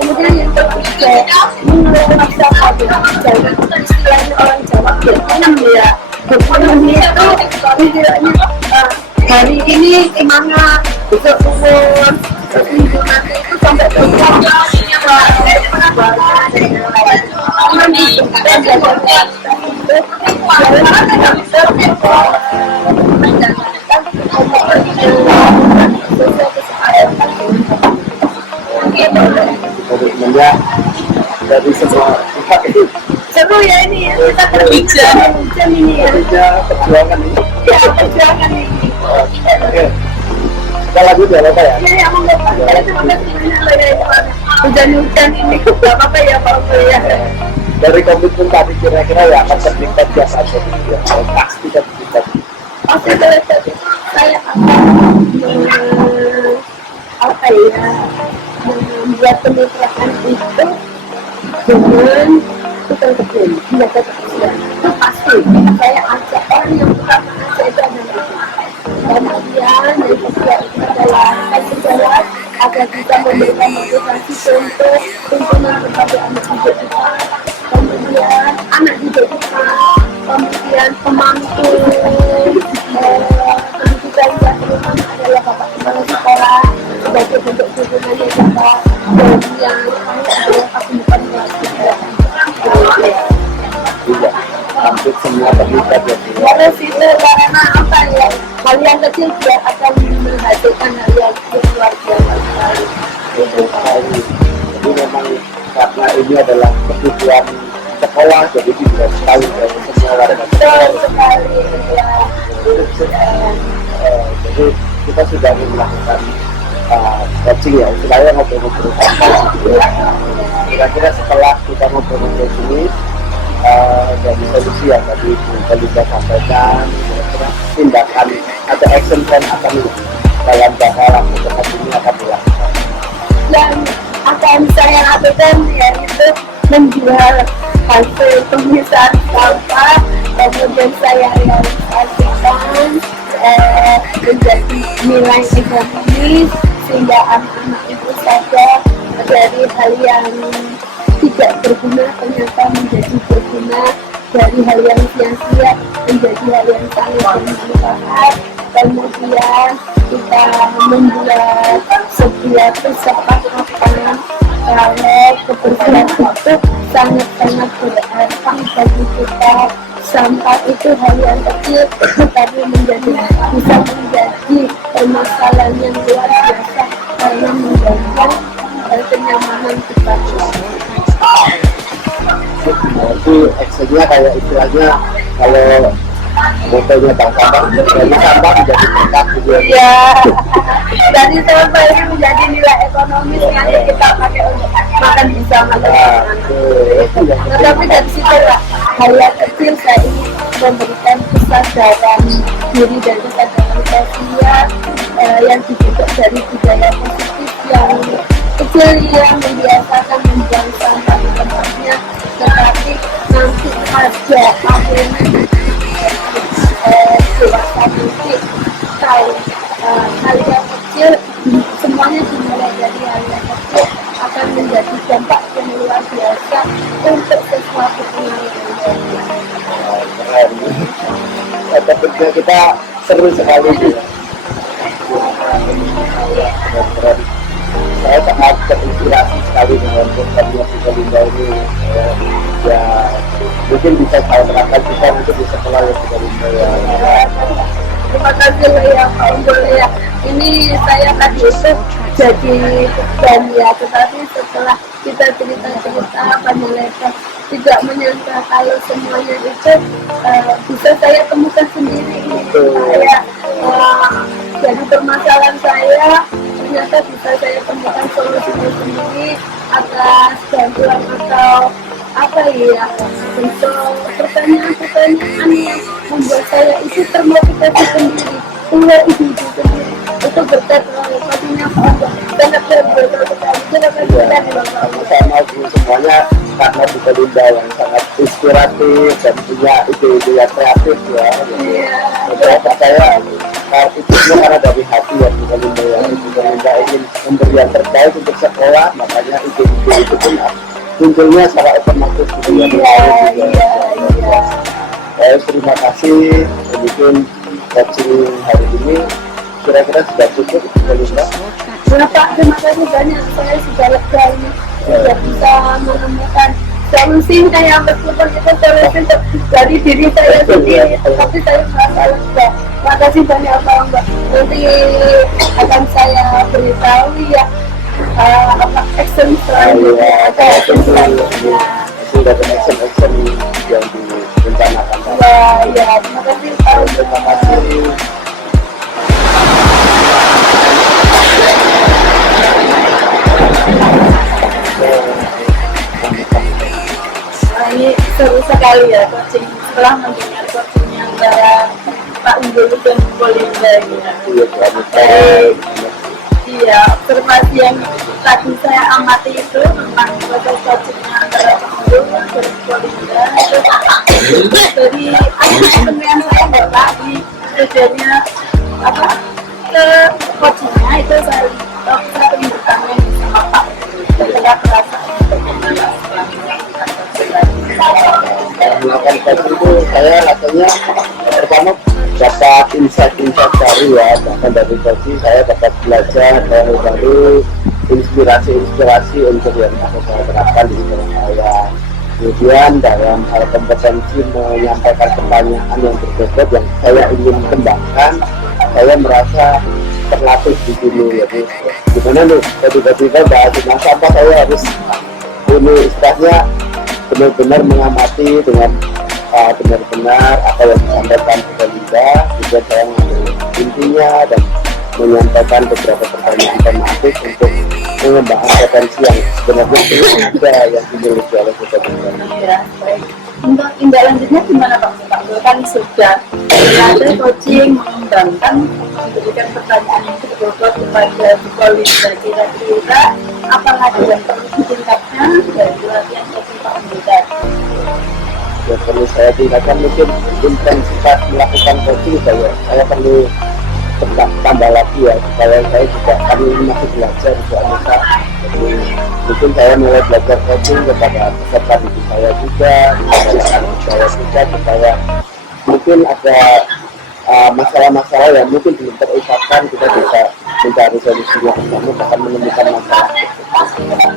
Kemudian yang ketiga menurut masyarakat, istilahnya orang Jawa istilahnya hari ini semangat, besok umur, minggu nanti itu sampai berubah. Komitmennya dari semua pihak itu. Seru ya ini ya, kita berbincang ini ya. Kerja perjuangan ini. Ya, perjuangan ini. Oke. Kita lanjut ya Bapak ya. Ya, monggo Pak. Terima kasih banyak loh ya. Hujan-hujan ini, nggak apa-apa ya Pak ya. Dari komitmen tadi kira-kira ya akan terlibat jasa atau tidak? Pasti terlibat. Pasti terlibat. Saya akan apa ya, membuat kemitraan itu dengan tukang kebun, menjaga kebersihan. Itu pasti. Saya ajak orang yang pertama aja itu adalah kemudian dari sosial itu adalah berjalan agar kita memberikan motivasi untuk tuntunan kepada anak didik kita, kemudian anak didik kita, kemudian pemangku pendidikan yang terutama adalah bapak kepala sekolah sebagai bentuk dukungannya kita, dan yang aku bukan Tidak. Hampir semua terlibat ya. harus itu karena apa ya, hal yang kecil dia akan menghasilkan hal yang luar biasa sekali. Itu Jadi memang karena ini adalah kebutuhan sekolah, jadi tidak sekali dari semua warga. betul sekali ya. Jadi kita sudah melakukan coaching ya, istilahnya ngobrol-ngobrol santai. Kira-kira setelah kita ngobrol-ngobrol ini dari solusi yang tadi kita sampaikan, kira-kira tindakan atau action plan akan dalam jangka waktu dekat ini akan dilakukan. Yang akan saya lakukan yaitu menjual hasil pemisahan sampah, kemudian saya realisasikan menjadi nilai ekonomis sehingga anak-anak itu saja dari hal yang tidak berguna ternyata menjadi berguna, dari hal yang sia-sia menjadi hal yang sangat bermanfaat. Kemudian kita membuat sebuah kesepakatan kalau kebersihan itu sangat-sangat berarti bagi kita. Sampah itu hal yang kecil tetapi bisa menjadi permasalahan yang luar biasa karena mengganggu kenyamanan kita. Jadi actionnya kayak istilahnya kalau motonya Bang Sampah dari sampah menjadi berkah gitu ya. Iya. Jadi sampah ini menjadi nilai ekonomis yang kita pakai untuk makan bersama dengan anak. Tetapi dari situ lah, hal yang kecil saya ingin memberikan kesadaran diri dan kesadaran sosial yang dibentuk dari budaya positif yang kecil yang membiasakan membuang sampah di tempatnya, tetapi nanti ada akhirnya dewasa nanti tahu hal yang kecil semuanya dimulai dari hal yang kecil akan menjadi dampak yang luar biasa untuk sesuatu yang Tentunya kita seru sekali. Saya sangat terinspirasi sekali dengan programnya Linda ini. Ya mungkin bisa saya terangkan juga mungkin di sekolah yang Linda ya. Terima kasih ya Pak Unggul ya. Ini saya tadi itu jadi dan ya, tetapi setelah kita cerita-cerita panjang lebar tidak menyangka kalau semuanya itu bisa saya temukan sendiri. Saya jadi permasalahan saya ternyata bisa saya temukan solusinya sendiri atas bantuan atau apa ya, bentuk pertanyaan-pertanyaan yang membuat saya itu termotivasi sendiri. Keluar ide sendiri itu berkat pastinya sangat berbetul sekali. Saya mau semuanya karena Buka Linda yang sangat inspiratif dan punya ide-ide yang kreatif ya. Jadi saya itu karena dari hati ya Buka Linda ya. Buka Linda ingin memberi yang terbaik untuk sekolah, makanya ide-ide itu pun munculnya secara otomatis gitu ya. Iya. Terima kasih. Mungkin coaching hari ini kira-kira sudah cukup Belinda? Ya Pak, terima kasih banyak. Saya sudah lega ini, sudah bisa menemukan solusi. Saya meskipun itu solusi dari diri saya sendiri, tapi saya merasa lega. Terima kasih banyak Pak Mbak. Nanti akan saya beritahu ya apa action selanjutnya, ada action selanjutnya. Sudah ada action yang direncanakan. Ya, terima kasih Pak. Terima kasih. Ini seru sekali ya coaching, setelah mendengar coachingnya antara Pak Unggul dan Belinda gitu. Iya, observasi yang tadi saya amati itu tentang proses coachingnya antara Pak Unggul dan Belinda itu dari teman saya Bapak di tujuannya apa ke coachingnya itu saya tunjukkannya sama Pak. Saya perasaan melakukan coaching itu saya rasanya pertama dapat insight baru ya, bahkan dari coaching saya dapat belajar baru inspirasi untuk yang harus saya terapkan di sekolah saya. Kemudian dalam hal kompetensi menyampaikan pertanyaan yang berbeda yang saya ingin kembangkan, saya merasa terlatih di sini. Jadi gimana nih tiba-tiba bahas sampah saya harus ini istilahnya benar-benar mengamati dengan benar-benar apa yang disampaikan Belinda, juga saya mengambil intinya dan menyampaikan beberapa pertanyaan tematik untuk mengembangkan potensi yang sebenarnya belum ada yang dimiliki oleh Belinda. ya, baik. Untuk tindak lanjutnya gimana Pak? Pak kan sudah ada coaching mengembangkan memberikan pertanyaan yang berbobot kepada Belinda, kira-kira apa lagi yang perlu ditingkatkan dari latihan coaching Pak Belinda? Ya perlu saya tingkatkan mungkin intensitas melakukan coaching saya perlu tambah lagi ya supaya saya juga kami masih belajar soalnya jadi mungkin saya mulai belajar coaching kepada peserta didik saya juga saya juga supaya mungkin ada masalah-masalah yang mungkin belum terucapkan kita bisa mencari solusinya bersama bahkan menemukan masalah.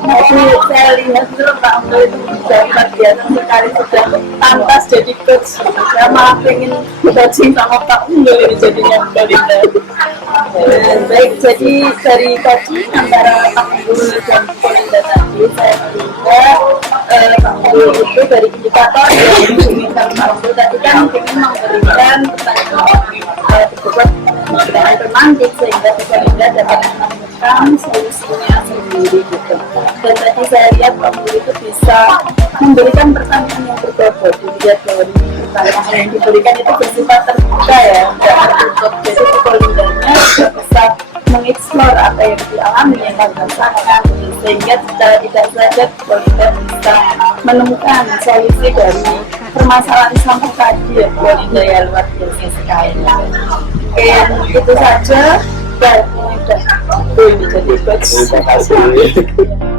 Jadi saya lihat dulu Pak Unggul itu sudah luar biasa sekali, sudah pantas jadi coach. Saya malah pengen coaching sama Pak Unggul ini jadinya Belinda. Baik, jadi dari coaching antara Pak Unggul dan Belinda tadi saya melihat Pak Unggul itu dari indikator yang diinginkan Pak Unggul tadi kan ingin memberikan pertanyaan berbobot dengan romantis sehingga Belinda dapat menemukan solusinya sendiri gitu. Dan tadi saya lihat Pak Unggul itu bisa memberikan pertanyaan yang berbobot, dilihat bahwa pertanyaan yang diberikan itu bersifat terbuka ya, tidak tertutup. Jadi Belindanya juga bisa mengeksplor apa yang dialami yang dirasakan, sehingga secara tidak sadar Belinda bisa menemukan solusi dari permasalahan sampah tadi ya. Belinda ya luar biasa sekali. Oke, itu saja. Dan udah jadi coach. Terima kasih.